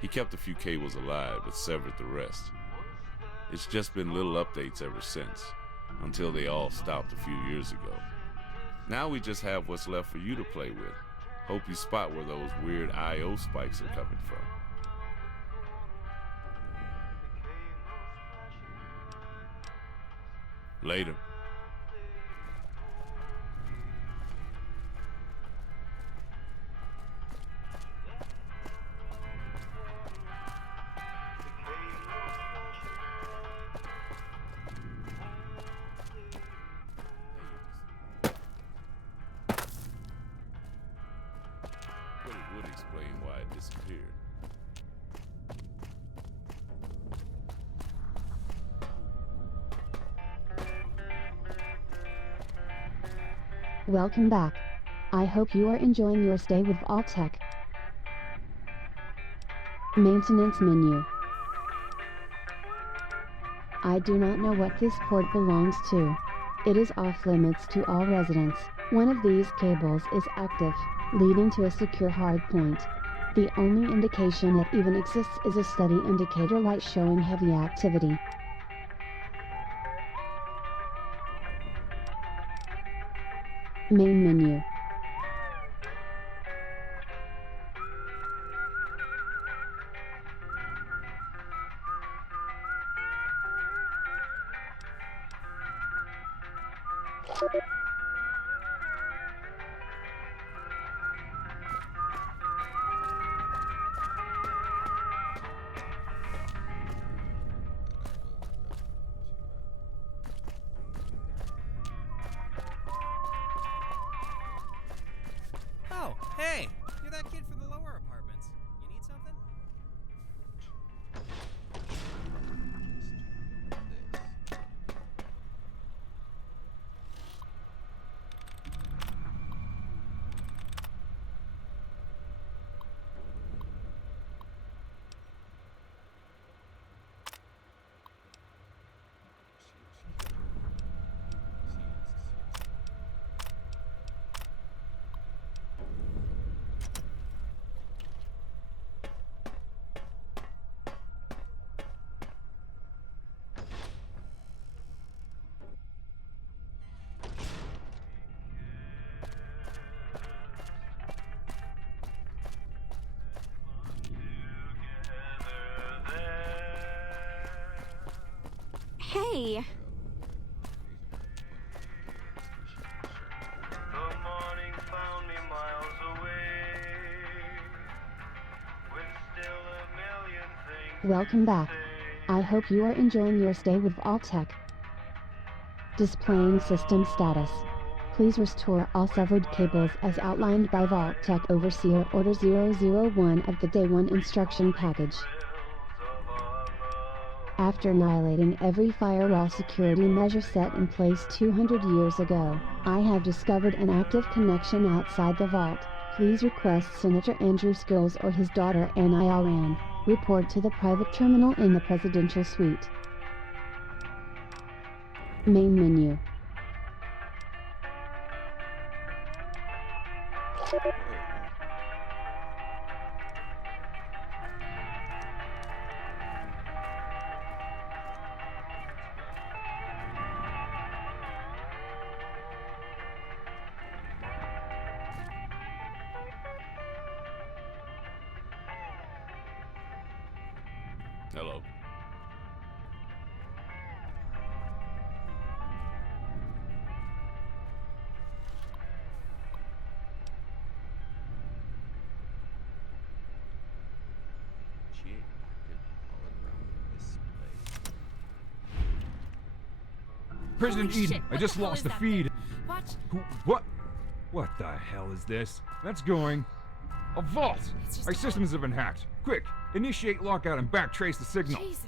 He kept a few cables alive, but severed the rest. It's just been little updates ever since, until they all stopped a few years ago. Now we just have what's left for you to play with. Hope you spot where those weird I/O spikes are coming from. Later. But it would explain why it disappeared. Welcome back. I hope you are enjoying your stay with Vault-Tec. Maintenance menu. I do not know what this port belongs to. It is off limits to all residents. One of these cables is active, leading to a secure hardpoint. The only indication it even exists is a steady indicator light showing heavy activity. Main menu. Oh, hey! You're that kid from the lower apartments. You need something? Hey! Welcome back. I hope you are enjoying your stay with Vault-Tec. Displaying system status. Please restore all severed cables as outlined by Vault Tech Overseer Order 001 of the Day 1 instruction package. After annihilating every firewall security measure set in place 200 years ago, I have discovered an active connection outside the vault. Please request Senator Andrew Skills or his daughter Anna Alran. Report to the private terminal in the presidential suite. Main menu. Hello. President Holy Eden, shit, I what just the hell lost is the that feed. thing? What? What? What the hell is this? That's going. A vault! It's just My a systems have been hacked. Quick, initiate lockout and backtrace the signal. Jesus.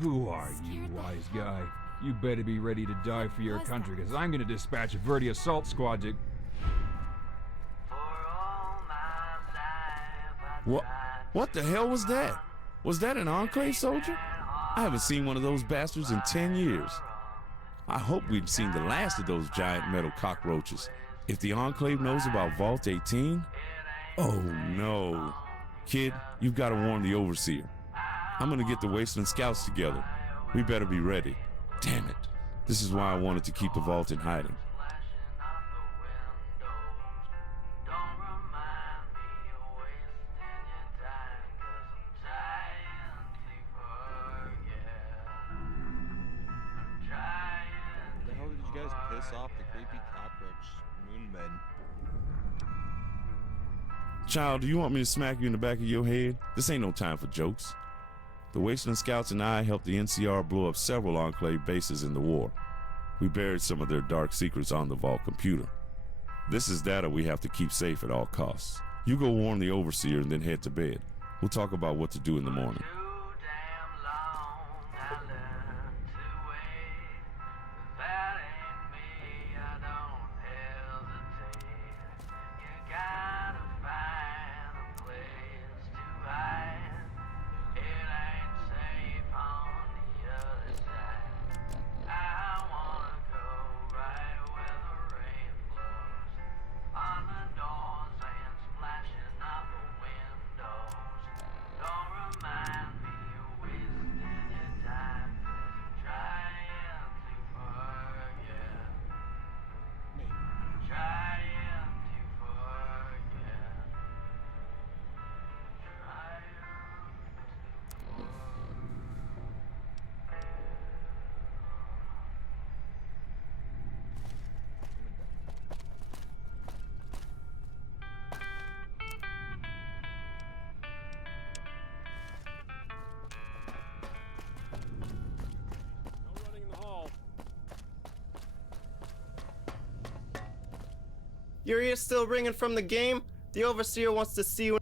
Who are you, wise guy? You better be ready to die for your country, because I'm gonna dispatch a Verdi assault squad to. What the hell was that? Was that an Enclave soldier? I haven't seen one of those bastards in 10 years. I hope we've seen the last of those giant metal cockroaches. If the Enclave knows about Vault 18, oh no. Kid, you've got to warn the Overseer. I'm gonna get the Wasteland Scouts together. We better be ready. Damn it. This is why I wanted to keep the Vault in hiding. The hell did you guys piss off the creepy cockroach moon men? Child, do you want me to smack you in the back of your head? This ain't no time for jokes. The Wasteland Scouts and I helped the NCR blow up several Enclave bases in the war. We buried some of their dark secrets on the Vault computer. This is data we have to keep safe at all costs. You go warn the Overseer and then head to bed. We'll talk about what to do in the morning. Your ear's still ringing from the game? The Overseer wants to see you.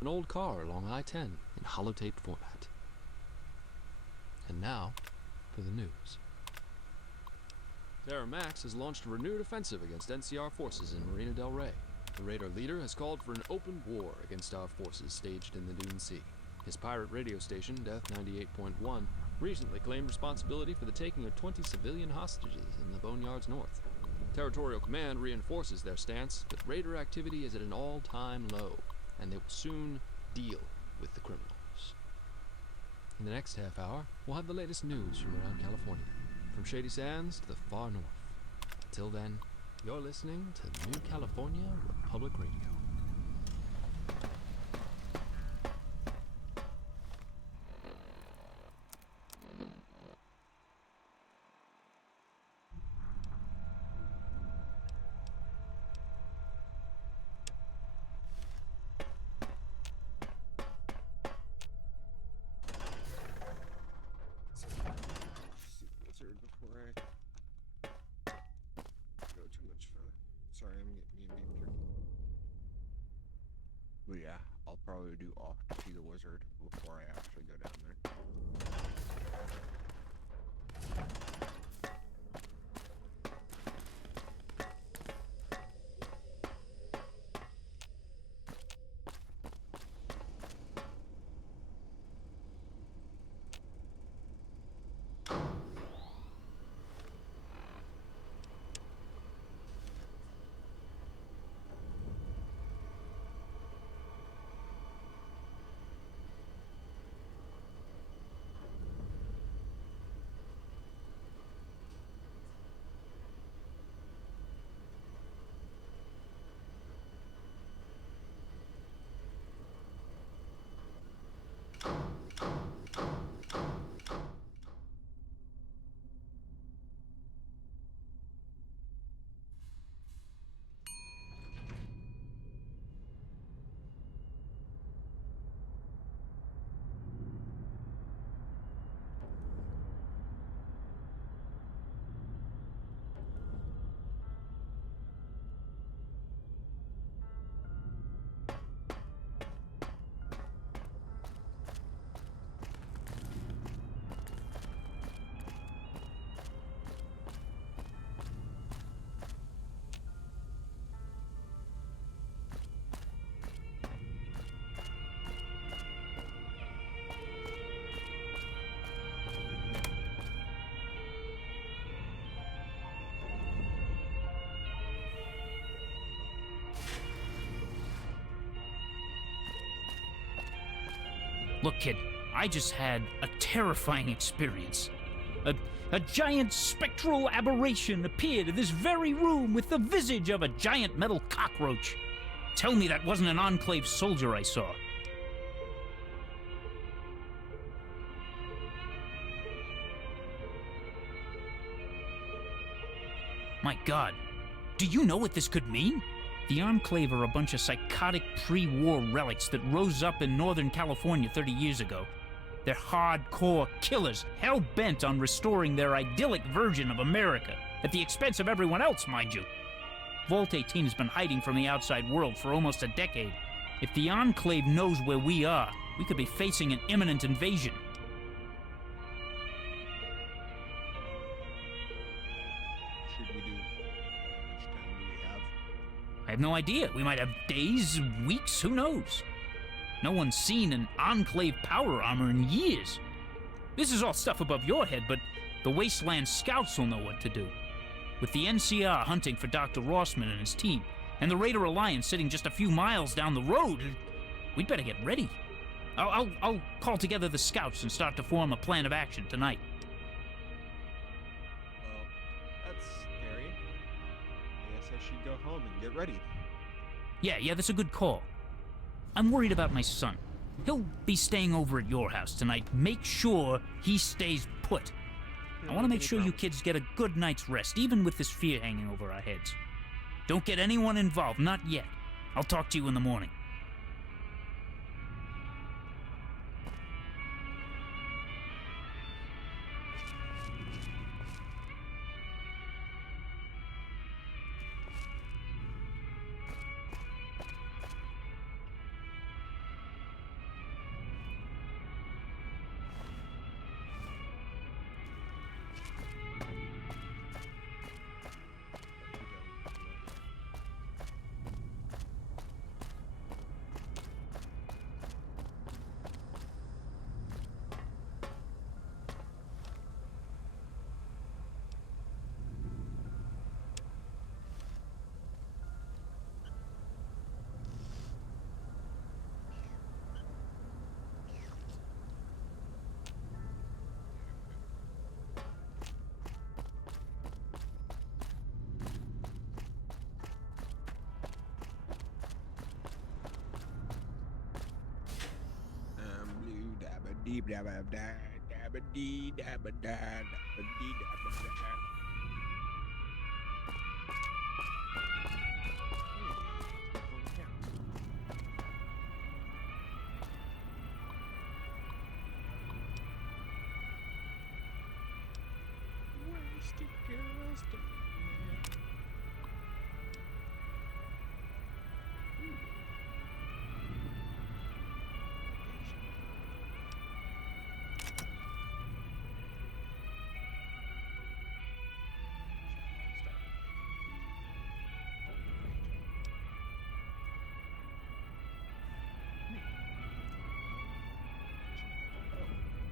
An old car along I-10 in holotape format. And now, for the news. Terra Max has launched a renewed offensive against NCR forces in Marina del Rey. The Raider leader has called for an open war against our forces staged in the Dune Sea. His pirate radio station, Death 98.1, recently claimed responsibility for the taking of 20 civilian hostages in the Boneyards North. Territorial Command reinforces their stance that Raider activity is at an all-time low, and they will soon deal with the criminals. In the next half hour, we'll have the latest news from around California, from Shady Sands to the far north. Until then, you're listening to New California Public Radio. Before I go too much further. Sorry, I'm being tricky. But yeah, I'll probably do off to see the wizard before I actually go down there. Look, kid, I just had a terrifying experience. A giant spectral aberration appeared in this very room with the visage of a giant metal cockroach. Tell me that wasn't an Enclave soldier I saw. My God, do you know what this could mean? The Enclave are a bunch of psychotic pre-war relics that rose up in Northern California 30 years ago. They're hardcore killers, hell-bent on restoring their idyllic version of America, at the expense of everyone else, mind you. Vault 18 has been hiding from the outside world for almost a decade. If the Enclave knows where we are, we could be facing an imminent invasion. Should we do? How much time do we have? I have no idea. We might have days, weeks, who knows? No one's seen an Enclave power armor in years. This is all stuff above your head, but the Wasteland Scouts will know what to do. With the NCR hunting for Dr. Rossman and his team, and the Raider Alliance sitting just a few miles down the road, we'd better get ready. I'll call together the Scouts and start to form a plan of action tonight. Well, that's scary. I guess I should go home and get ready. Yeah, that's a good call. I'm worried about my son. He'll be staying over at your house tonight. Make sure he stays put. I want to make sure you kids get a good night's rest, even with this fear hanging over our heads. Don't get anyone involved, not yet. I'll talk to you in the morning. dee dabba da dabba dee dabba da dabba dee dabba da. Wasted girls tonight.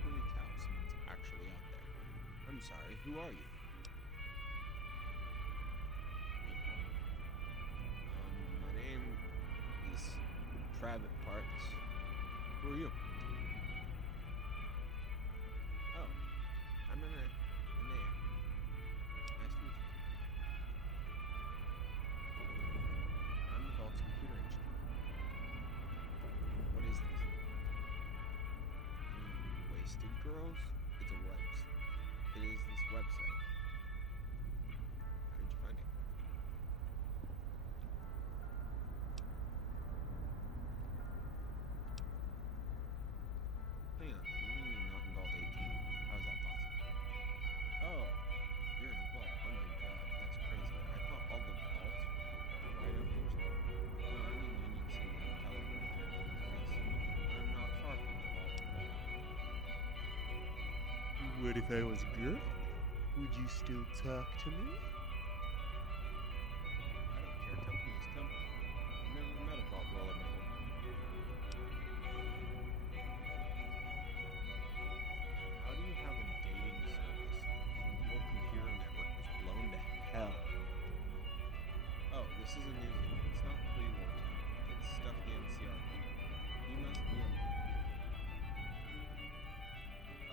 Holy cow, someone's actually out there. I'm sorry, who are you? My name is Private Parts. Who are you? Oh, I'm Anaya. Nice to meet you. I'm the Vault's computer engineer. What is this? Wasted Girls? It's a website. It is this website. How did you find it? Hang on, you mean you're not in Vault 18? How is that possible? Oh, you're in a vault. Oh my god, that's crazy. I thought all the vaults were right over here somewhere. No, I'm in Union City, California territory. I'm not far from the vault. What if I was a girl? Would you still talk to me? I don't care. Company is company. I've never met a vault dweller before. How do you have a dating service when the whole computer network was blown to hell? Oh, this is a new thing. It's not pre-war time. It's stuff the NCR people. You must be on.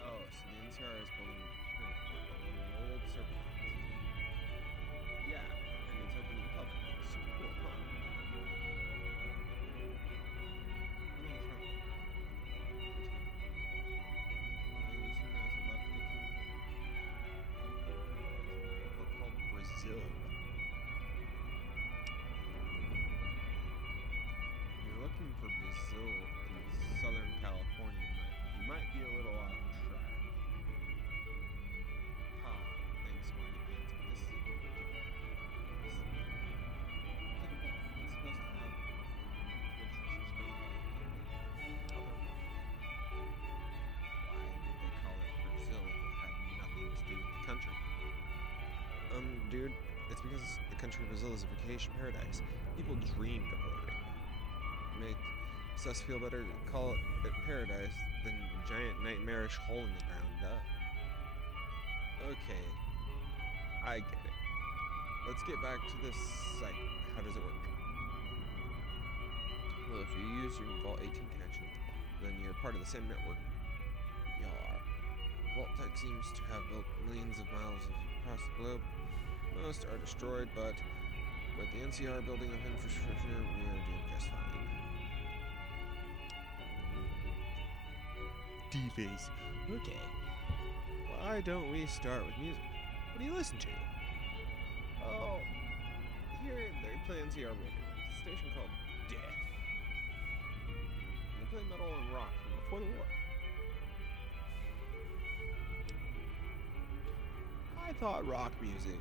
Oh, so the NCR is building a computer network along the old circle lines. Yeah, and it's open to the public. It's super cool, huh? I'm on the front. Book called Brazil. You're looking for Brazil in Southern California. You might be a little off track. Thanks, Marty Pants, but this is a bit different. It's like a book. It's supposed to have good treasures go other one. Why did they call it Brazil if it had nothing to do with the country? Dude, it's because the country of Brazil is a vacation paradise. People dreamed of living. Makes us feel better to call it paradise than a giant nightmarish hole in the ground, duh. Okay, I get it. Let's get back to this site. How does it work? Well, if you use your Vault 18 connection, then you're part of the same network y'all are. Vault Tech seems to have built millions of miles across the globe. Most are destroyed, but with the NCR building of infrastructure, we are doing just fine. D-face. Okay. Why don't we start with music? What do you listen to? Oh, here they play NCR radio. It's a station called Death. And they play metal and rock from before the war. I thought rock music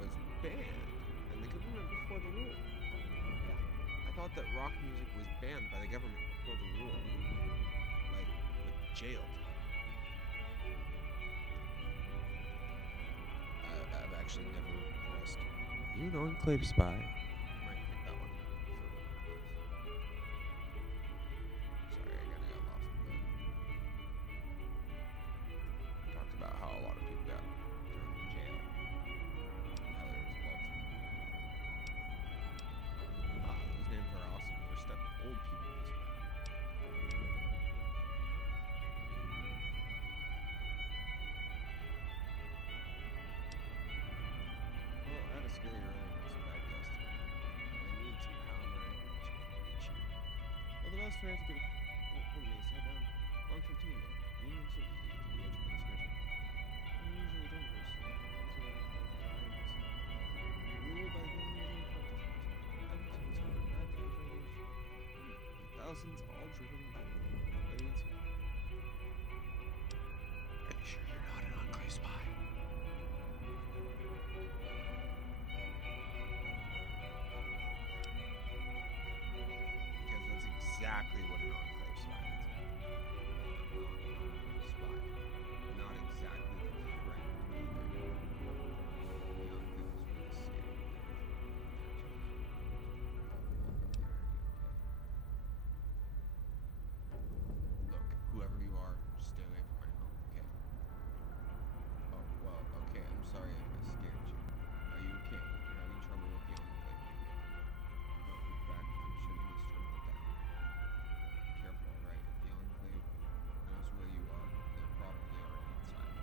was banned in the government before the war. Yeah, I thought that rock music was banned by the government before the war. Like, with jail time. I've actually never pressed. You an Enclave spy? Might pick that one for Sorry, I kinda got lost in that. Talked about how a lot of people got thrown in jail. How there was lots of those names are awesome. We're stuck with old people this way. Well, I had a scary earlier with some bad guys today. I need to. How am I to reach you? Well, the best way to get a hold of me is head down 115 Thousands all driven by blades. Are you sure you're not an enclave spy? Because that's exactly what an enclave spy is. Spy. Not exactly the correct either. The enclave is where the CIA. Look, whoever you are, stay away from my home, okay? Oh, well, okay, I'm sorry if I scared you. Are you okay? You're having trouble with the enclave, are you? No, in fact, I'm shutting this terminal down. Careful, alright? If the enclave knows where you are, they're probably already inside.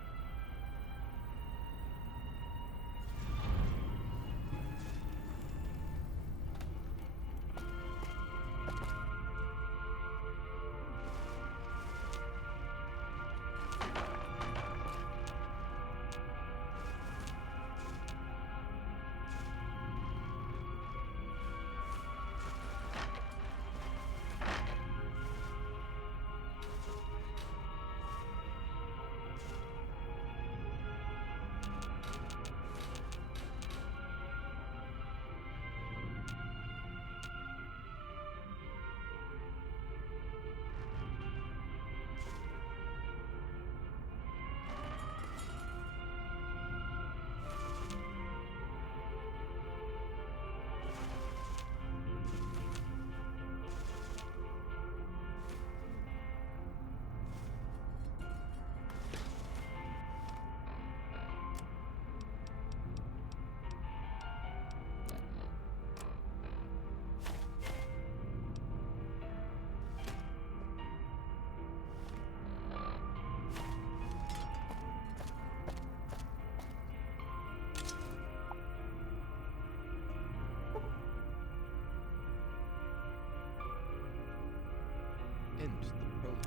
End the prologue.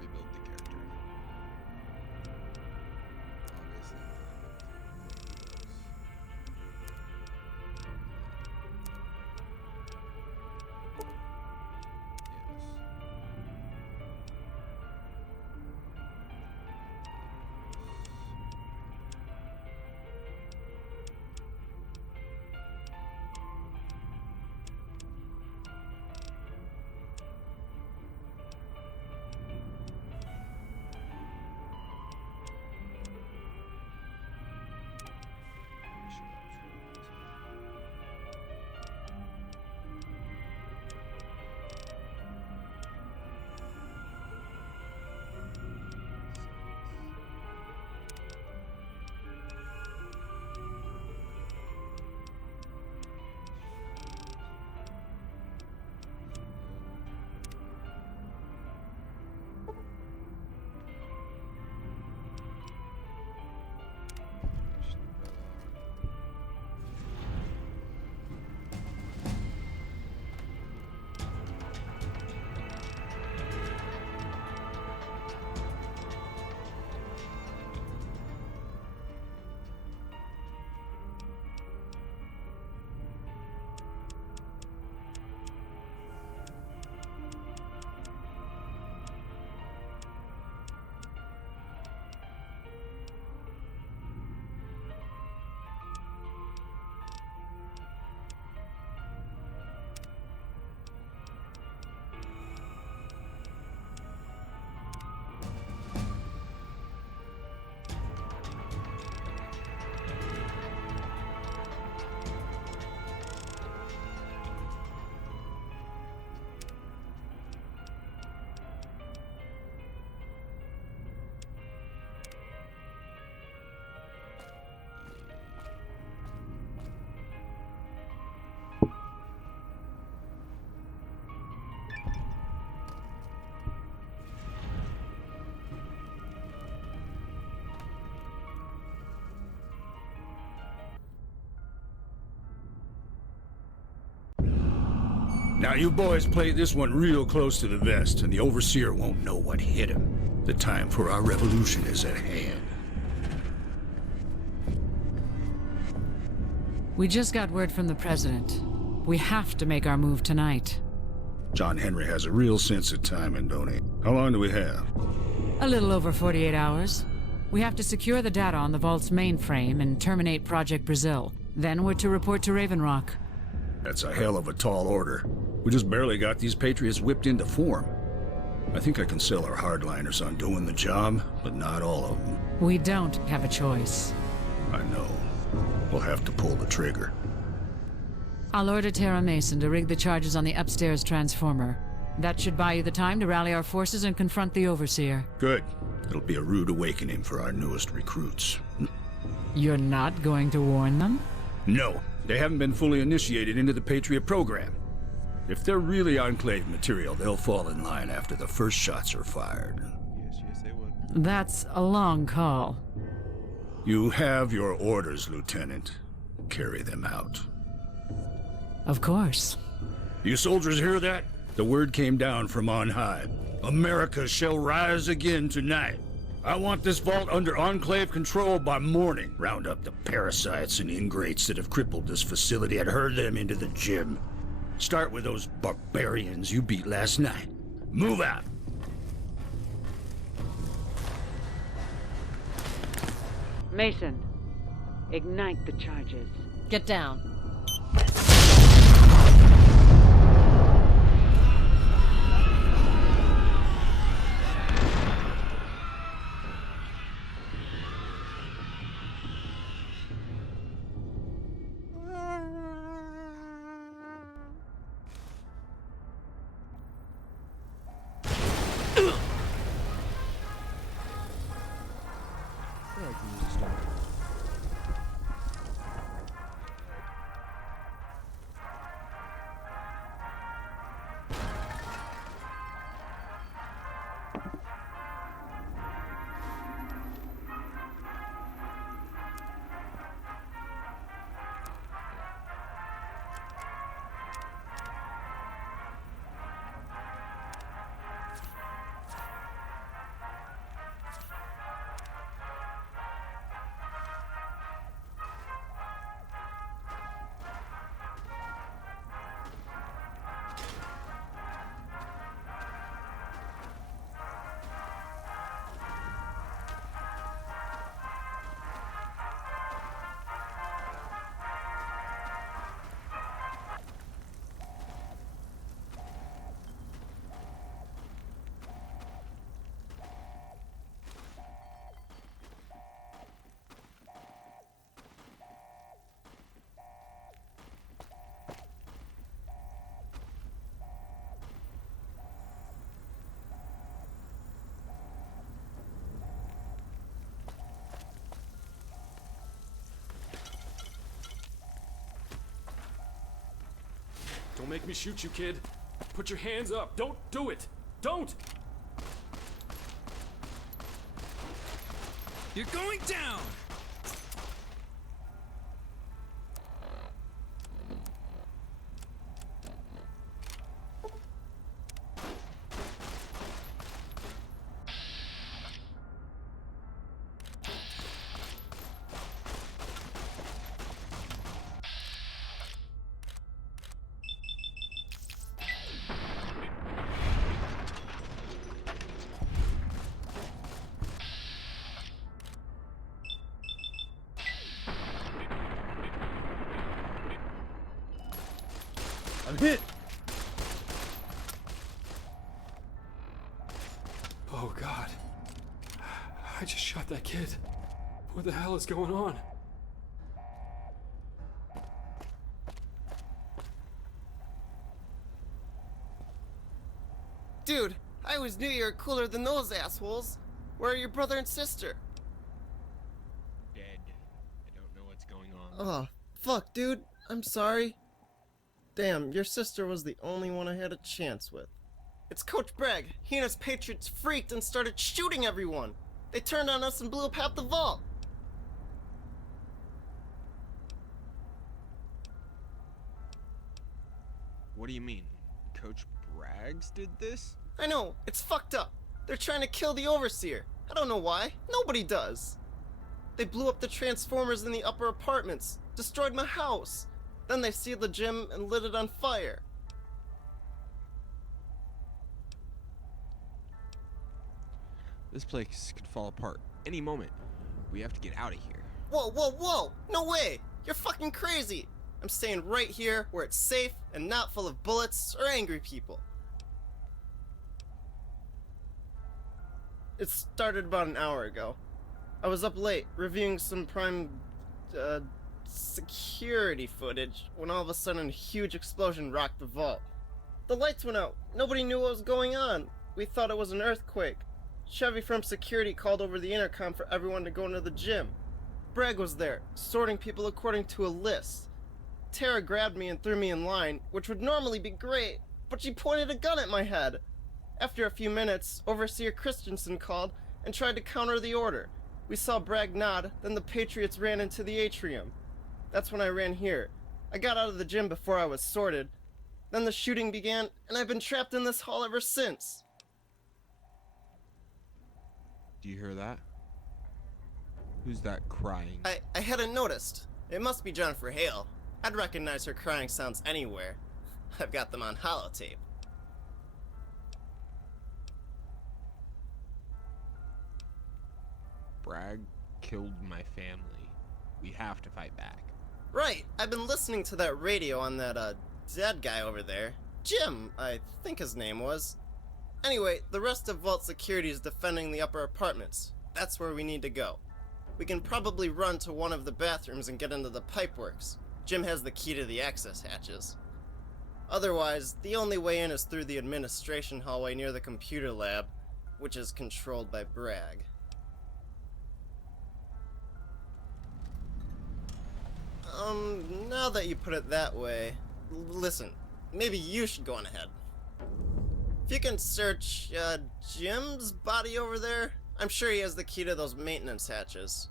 Rebuild the character. Obviously. Now you boys play this one real close to the vest, and the Overseer won't know what hit him. The time for our revolution is at hand. We just got word from the President. We have to make our move tonight. John Henry has a real sense of timing, don't he? How long do we have? A little over 48 hours. We have to secure the data on the Vault's mainframe and terminate Project Brazil. Then we're to report to Raven Rock. That's a hell of a tall order. We just barely got these Patriots whipped into form. I think I can sell our hardliners on doing the job, but not all of them. We don't have a choice. I know. We'll have to pull the trigger. I'll order Tara Mason to rig the charges on the upstairs transformer. That should buy you the time to rally our forces and confront the Overseer. Good. It'll be a rude awakening for our newest recruits. You're not going to warn them? No. They haven't been fully initiated into the Patriot program. If they're really Enclave material, they'll fall in line after the first shots are fired. Yes, they would. That's a long call. You have your orders, Lieutenant. Carry them out. Of course. You soldiers hear that? The word came down from on high. America shall rise again tonight. I want this vault under Enclave control by morning. Round up the parasites and ingrates that have crippled this facility and herd them into the gym. Start with those barbarians you beat last night. Move out. Mason, ignite the charges. Get down. Don't make me shoot you, kid. Put your hands up. Don't do it. Don't! You're going down! I'm hit! Oh, God. I just shot that kid. What the hell is going on? Dude, I always knew you were cooler than those assholes. Where are your brother and sister? Dead. I don't know what's going on. Oh, fuck, dude. I'm sorry. Damn, your sister was the only one I had a chance with. It's Coach Bragg. He and his Patriots freaked and started shooting everyone. They turned on us and blew up half the vault. What do you mean? Coach Braggs did this? I know, it's fucked up. They're trying to kill the Overseer. I don't know why. Nobody does. They blew up the transformers in the upper apartments, destroyed my house. Then they sealed the gym and lit it on fire. This place could fall apart any moment. We have to get out of here. Whoa, whoa, whoa! No way! You're fucking crazy! I'm staying right here where it's safe and not full of bullets or angry people. It started about an hour ago. I was up late, reviewing some prime, security footage, when all of a sudden a huge explosion rocked the vault. The lights went out. Nobody knew what was going on. We thought it was an earthquake. Chevy from security called over the intercom for everyone to go into the gym. Bragg was there, sorting people according to a list. Tara grabbed me and threw me in line, which would normally be great, but she pointed a gun at my head. After a few minutes, Overseer Christensen called and tried to counter the order. We saw Bragg nod, then the Patriots ran into the atrium. That's when I ran here. I got out of the gym before I was sorted. Then the shooting began, and I've been trapped in this hall ever since. Do you hear that? Who's that crying? I hadn't noticed. It must be Jennifer Hale. I'd recognize her crying sounds anywhere. I've got them on holotape. Bragg killed my family. We have to fight back. Right, I've been listening to that radio on that, dead guy over there. Jim, I think his name was. Anyway, the rest of Vault Security is defending the upper apartments. That's where we need to go. We can probably run to one of the bathrooms and get into the pipeworks. Jim has the key to the access hatches. Otherwise, the only way in is through the administration hallway near the computer lab, which is controlled by Bragg. Now that you put it that way, listen, maybe you should go on ahead. If you can search, Jim's body over there, I'm sure he has the key to those maintenance hatches.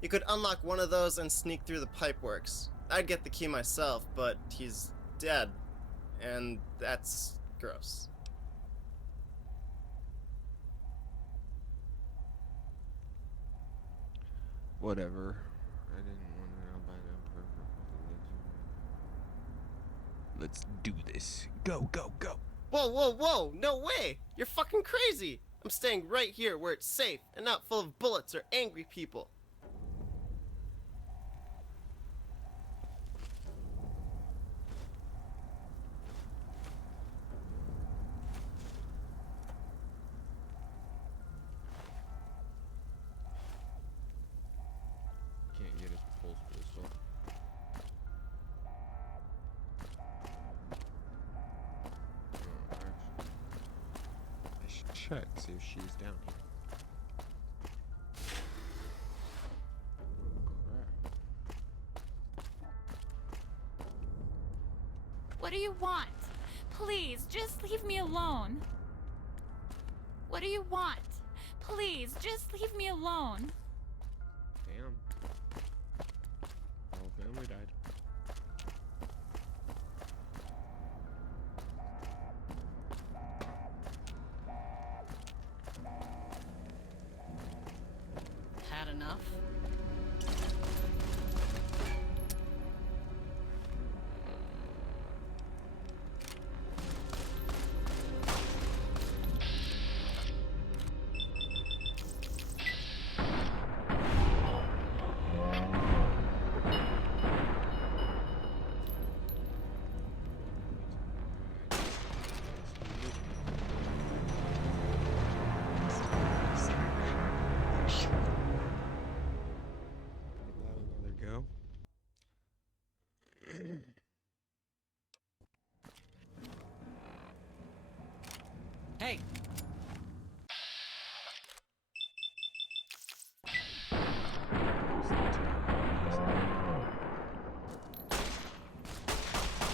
You could unlock one of those and sneak through the pipeworks. I'd get the key myself, but he's dead, and that's gross. Whatever. I didn't want to know by them. Let's do this. Go, go, go. Whoa, whoa, whoa! No way! You're fucking crazy! I'm staying right here where it's safe and not full of bullets or angry people. Can't get his pulse pistol. I should check, see if she's down here. What do you want? Please, just leave me alone. What do you want? Please, just leave me alone. Damn. Whole family died. Had enough? Another go. Hey!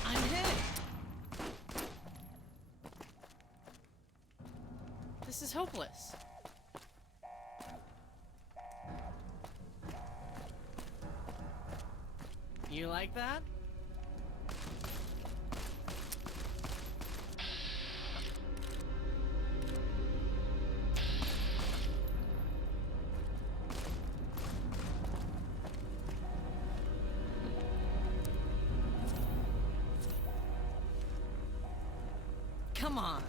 I'm hit! This is hopeless. You like that? Come on.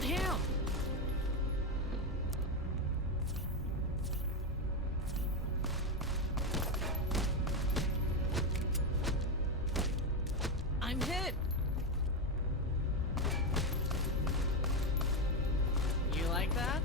Damn. I'm hit. You like that?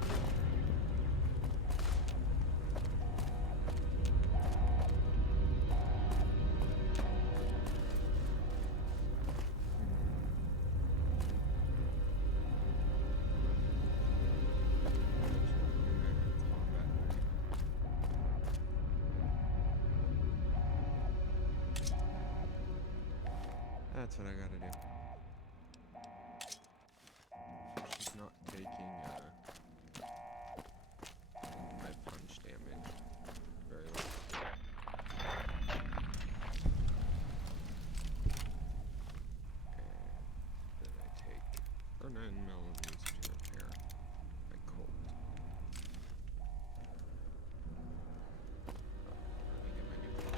That's what I gotta do. She's not taking my punch damage very well. And then I take for 9 millimeters to repair my colt. Let me get my new bow.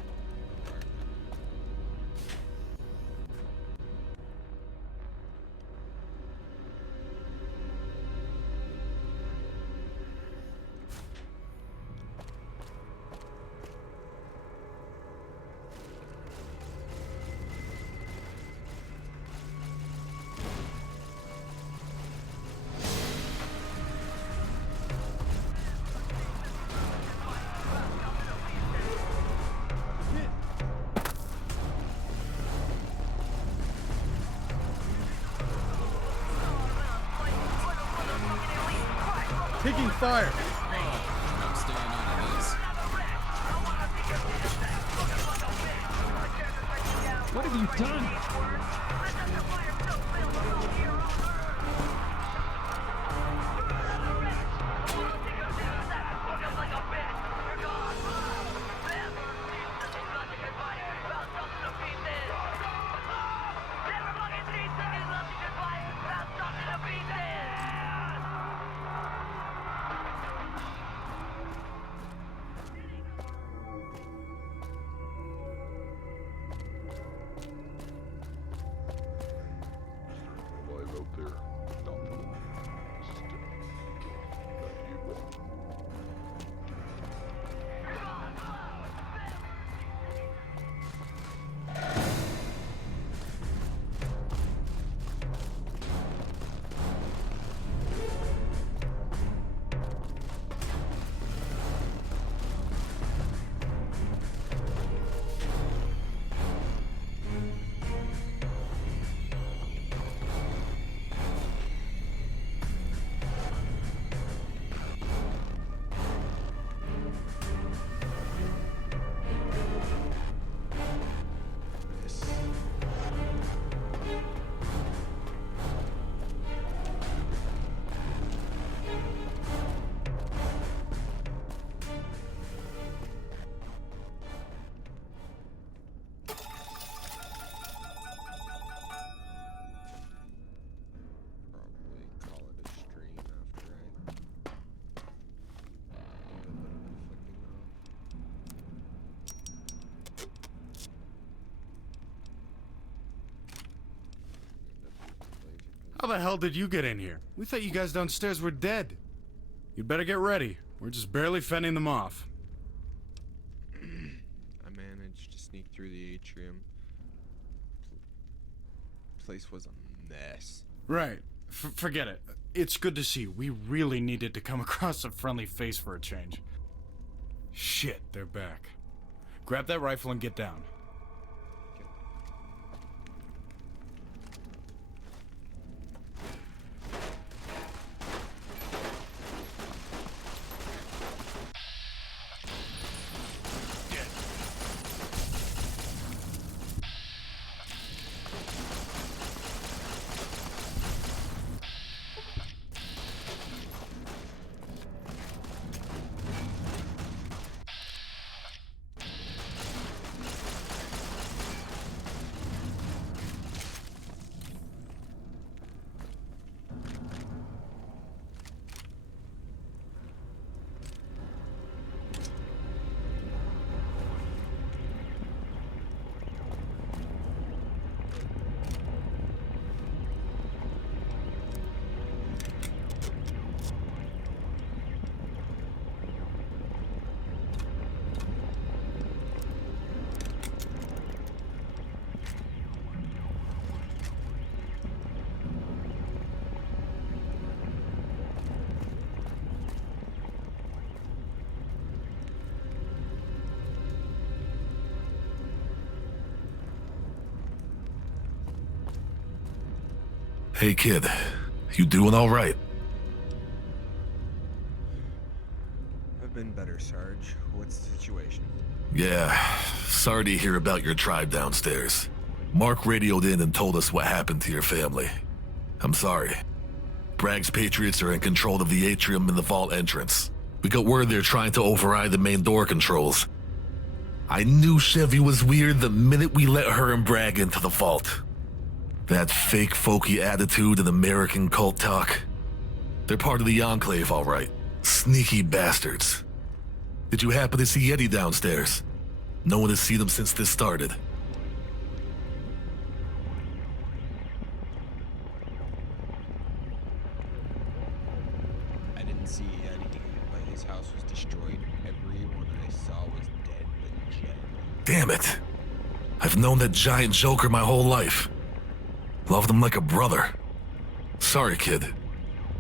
Taking fire! I'm staying out of this. What have you done? How the hell did you get in here? We thought you guys downstairs were dead. You'd better get ready. We're just barely fending them off. I managed to sneak through the atrium. Place was a mess. Right. Forget it. It's good to see. We really needed to come across a friendly face for a change. Shit, they're back. Grab that rifle and get down. Hey kid, you doing all right? I've been better, Sarge. What's the situation? Yeah, sorry to hear about your tribe downstairs. Mark radioed in and told us what happened to your family. I'm sorry. Bragg's Patriots are in control of the atrium and the vault entrance. We got word they're trying to override the main door controls. I knew Chevy was weird the minute we let her and Bragg into the vault. That fake folky attitude and American cult talk. They're part of the Enclave, all right. Sneaky bastards. Did you happen to see Eddie downstairs? No one has seen him since this started. I didn't see Eddie, but his house was destroyed. Everyone I saw was dead but Jen. Damn it. I've known that giant joker my whole life. Loved him like a brother. Sorry, kid.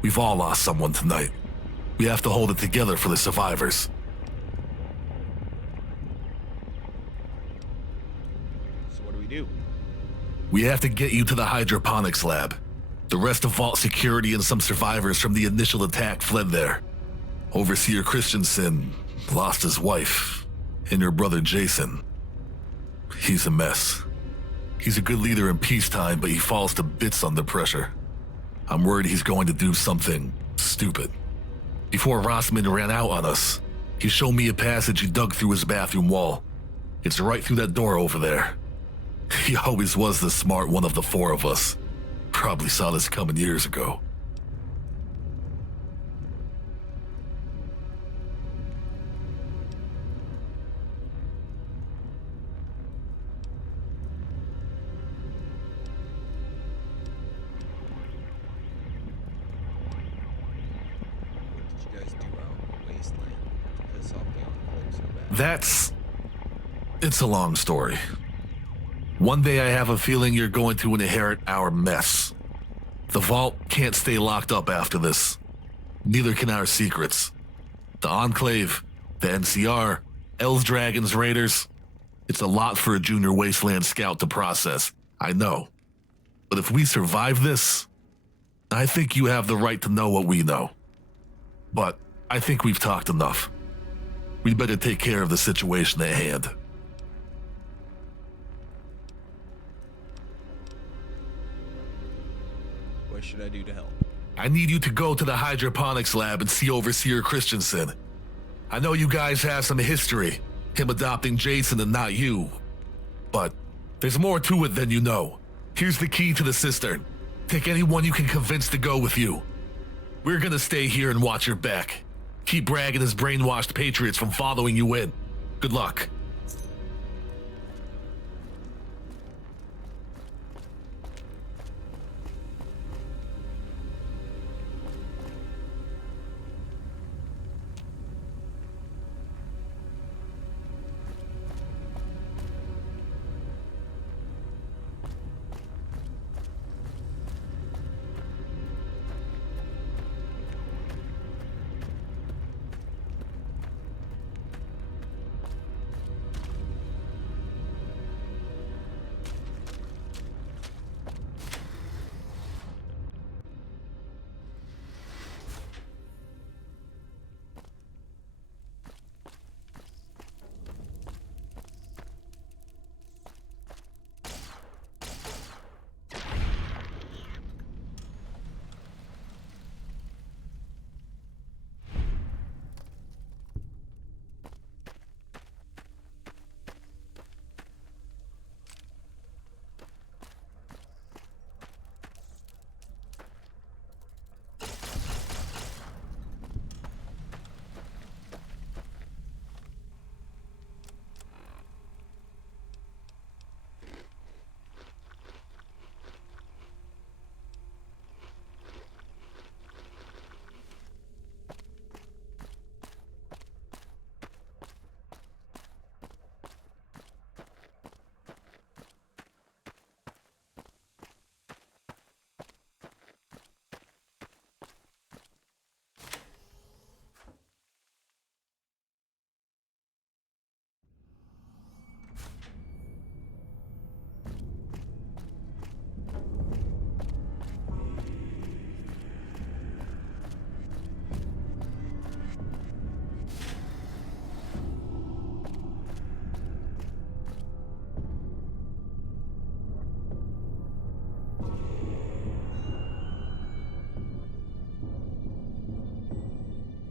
We've all lost someone tonight. We have to hold it together for the survivors. So what do we do? We have to get you to the hydroponics lab. The rest of Vault security and some survivors from the initial attack fled there. Overseer Christensen lost his wife and your brother Jason. He's a mess. He's a good leader in peacetime, but he falls to bits under pressure. I'm worried he's going to do something stupid. Before Rossman ran out on us, he showed me a passage he dug through his bathroom wall. It's right through that door over there. He always was the smart one of the four of us. Probably saw this coming years ago. It's a long story. One day I have a feeling you're going to inherit our mess. The vault can't stay locked up after this. Neither can our secrets. The Enclave, the NCR, Elves, Dragons, Raiders. It's a lot for a junior Wasteland scout to process, I know. But if we survive this, I think you have the right to know what we know. But I think we've talked enough. We'd better take care of the situation at hand. What should I do to help? I need you to go to the hydroponics lab and see Overseer Christensen. I know you guys have some history, him adopting Jason and not you. But there's more to it than you know. Here's the key to the cistern. Take anyone you can convince to go with you. We're gonna stay here and watch your back. Keep Bragg and his brainwashed patriots from following you in. Good luck.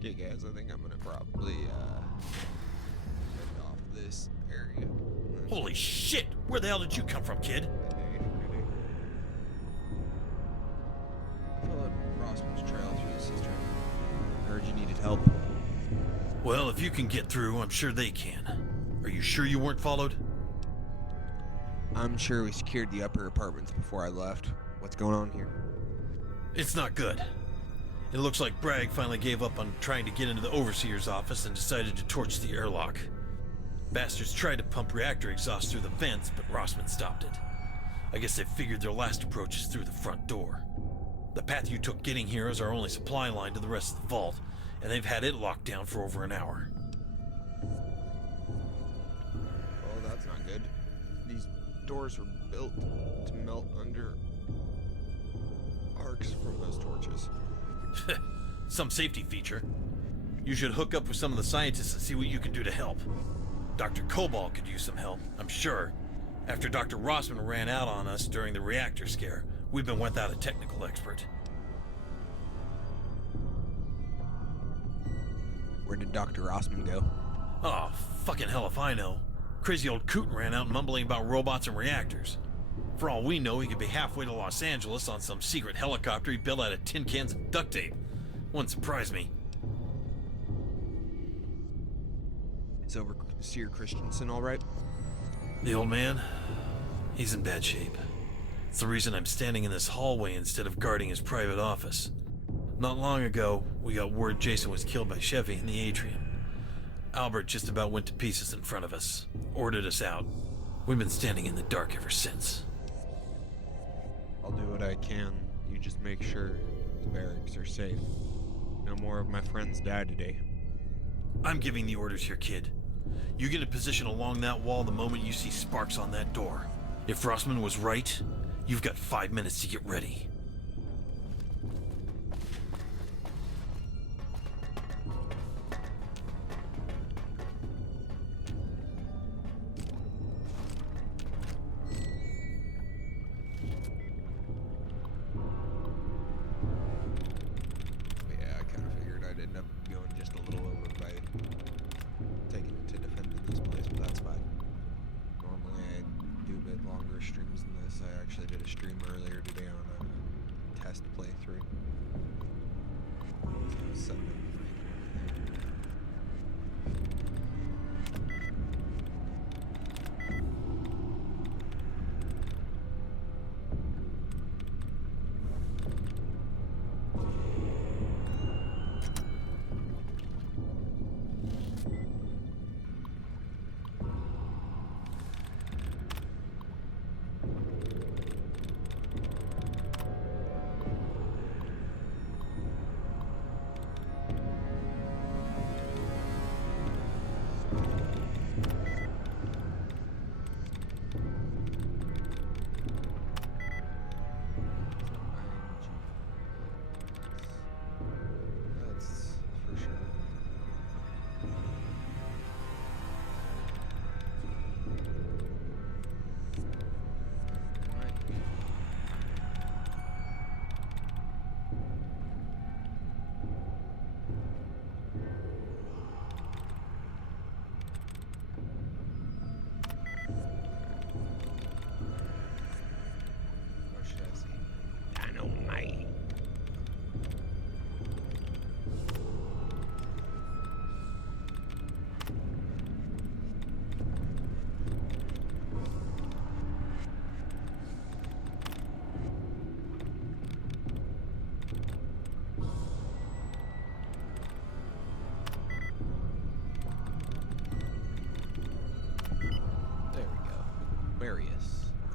Okay, guys, I think I'm gonna probably head off this area. Holy shit! Where the hell did you come from, kid? I followed Rossman's trail through the cistern. I heard you needed help. Well, if you can get through, I'm sure they can. Are you sure you weren't followed? I'm sure we secured the upper apartments before I left. What's going on here? It's not good. It looks like Bragg finally gave up on trying to get into the Overseer's office and decided to torch the airlock. Bastards tried to pump reactor exhaust through the vents, but Rossman stopped it. I guess they figured their last approach is through the front door. The path you took getting here is our only supply line to the rest of the vault, and they've had it locked down for over an hour. Oh, that's not good. These doors were built to melt under arcs from those torches. Some safety feature. You should hook up with some of the scientists and see what you can do to help. Dr. Cobalt could use some help, I'm sure. After Dr. Rossman ran out on us during the reactor scare, we've been without a technical expert. Where did Dr. Rossman go? Oh, fucking hell if I know. Crazy old coot ran out mumbling about robots and reactors. For all we know, he could be halfway to Los Angeles on some secret helicopter he built out of tin cans and duct tape. Wouldn't surprise me. Is Overseer Christensen all right? The old man? He's in bad shape. It's the reason I'm standing in this hallway instead of guarding his private office. Not long ago, we got word Jason was killed by Chevy in the atrium. Albert just about went to pieces in front of us, ordered us out. We've been standing in the dark ever since. I'll do what I can. You just make sure the barracks are safe. No more of my friends died today. I'm giving the orders here, kid. You get a position along that wall the moment you see sparks on that door. If Rossman was right, you've got 5 minutes to get ready.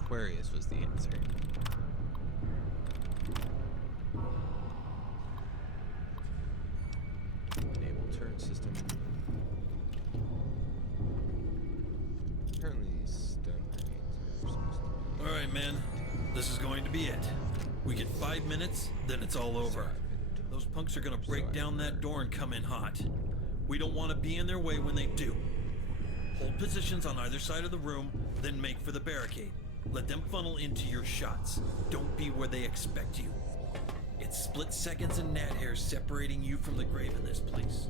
Aquarius was the answer. Enable turret system. Apparently these stun grenades are supposed to be... Alright, man. This is going to be it. We get 5 minutes, then it's all over. Those punks are gonna break down that door and come in hot. We don't want to be in their way when they do. Hold positions on either side of the room, then make for the barricade. Let them funnel into your shots. Don't be where they expect you. It's split seconds and gnat hairs separating you from the grave in this place.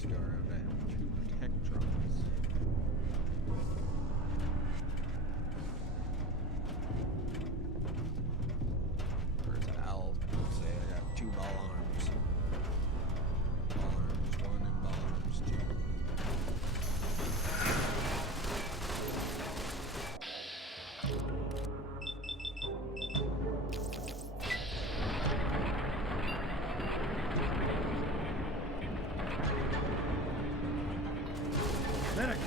Let's go around. I have 2 tech drops. Where's Al? Say I got 2 ball arms. Ball arms 1 and ball arms 2. Medic!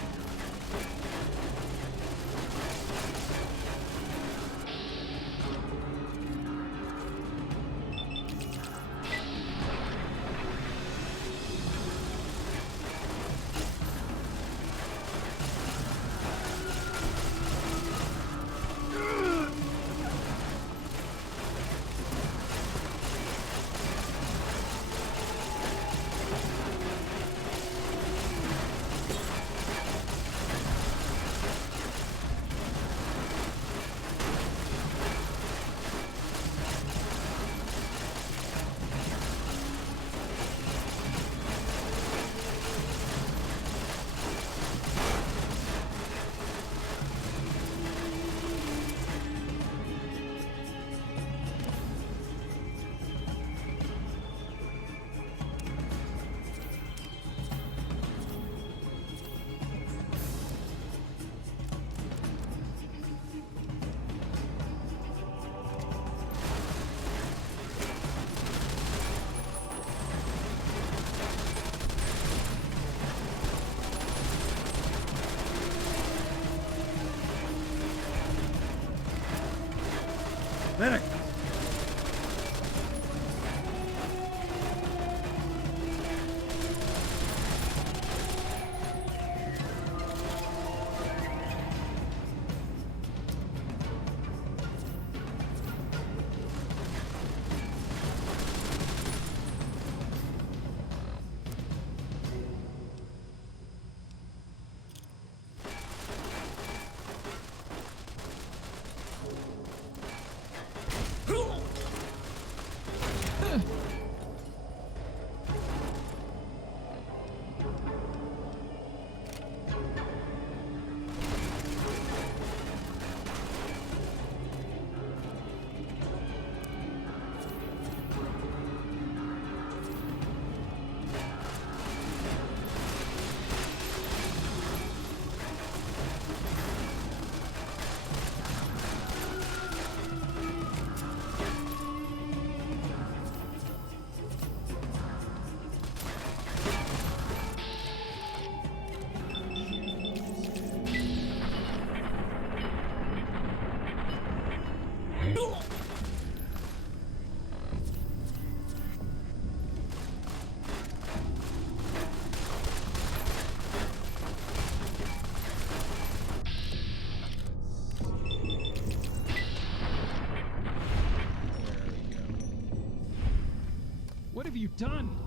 Medic! What have you done?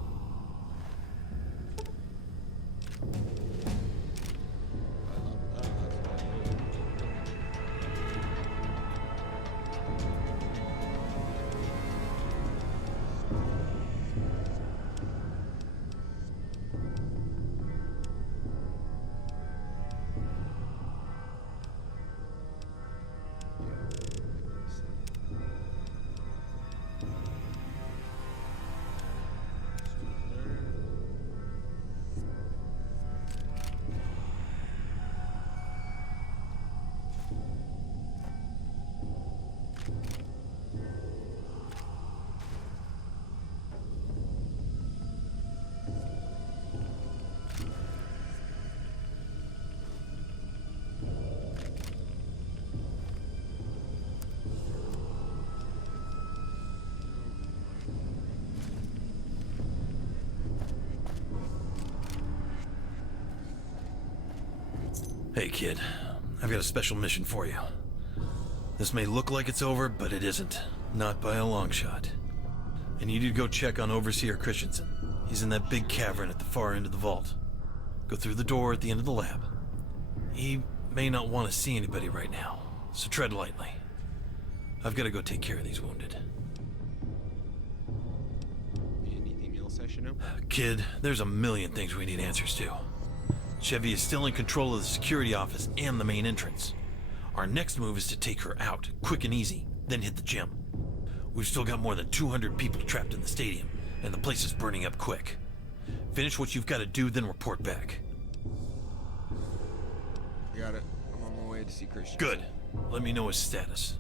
Hey kid, I've got a special mission for you. This may look like it's over, but it isn't. Not by a long shot. I need you to go check on Overseer Christensen. He's in that big cavern at the far end of the vault. Go through the door at the end of the lab. He may not want to see anybody right now, so tread lightly. I've got to go take care of these wounded. Anything else else I should know? Kid, there's a million things we need answers to. Chevy is still in control of the security office and the main entrance. Our next move is to take her out, quick and easy, then hit the gym. We've still got more than 200 people trapped in the stadium, and the place is burning up quick. Finish what you've got to do, then report back. Got it. I'm on my way to see Christian. Good. Let me know his status.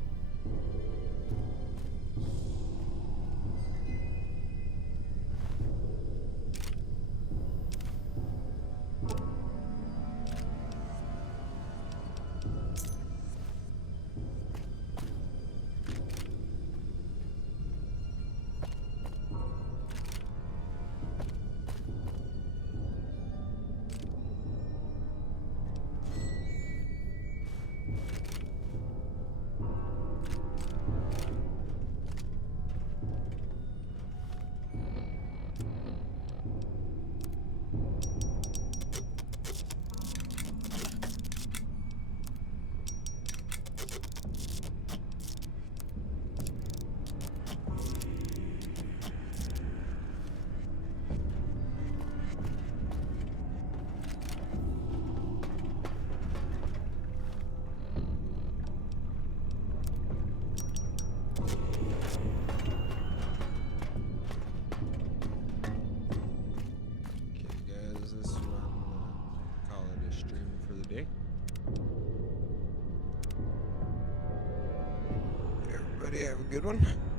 Everybody have a good one.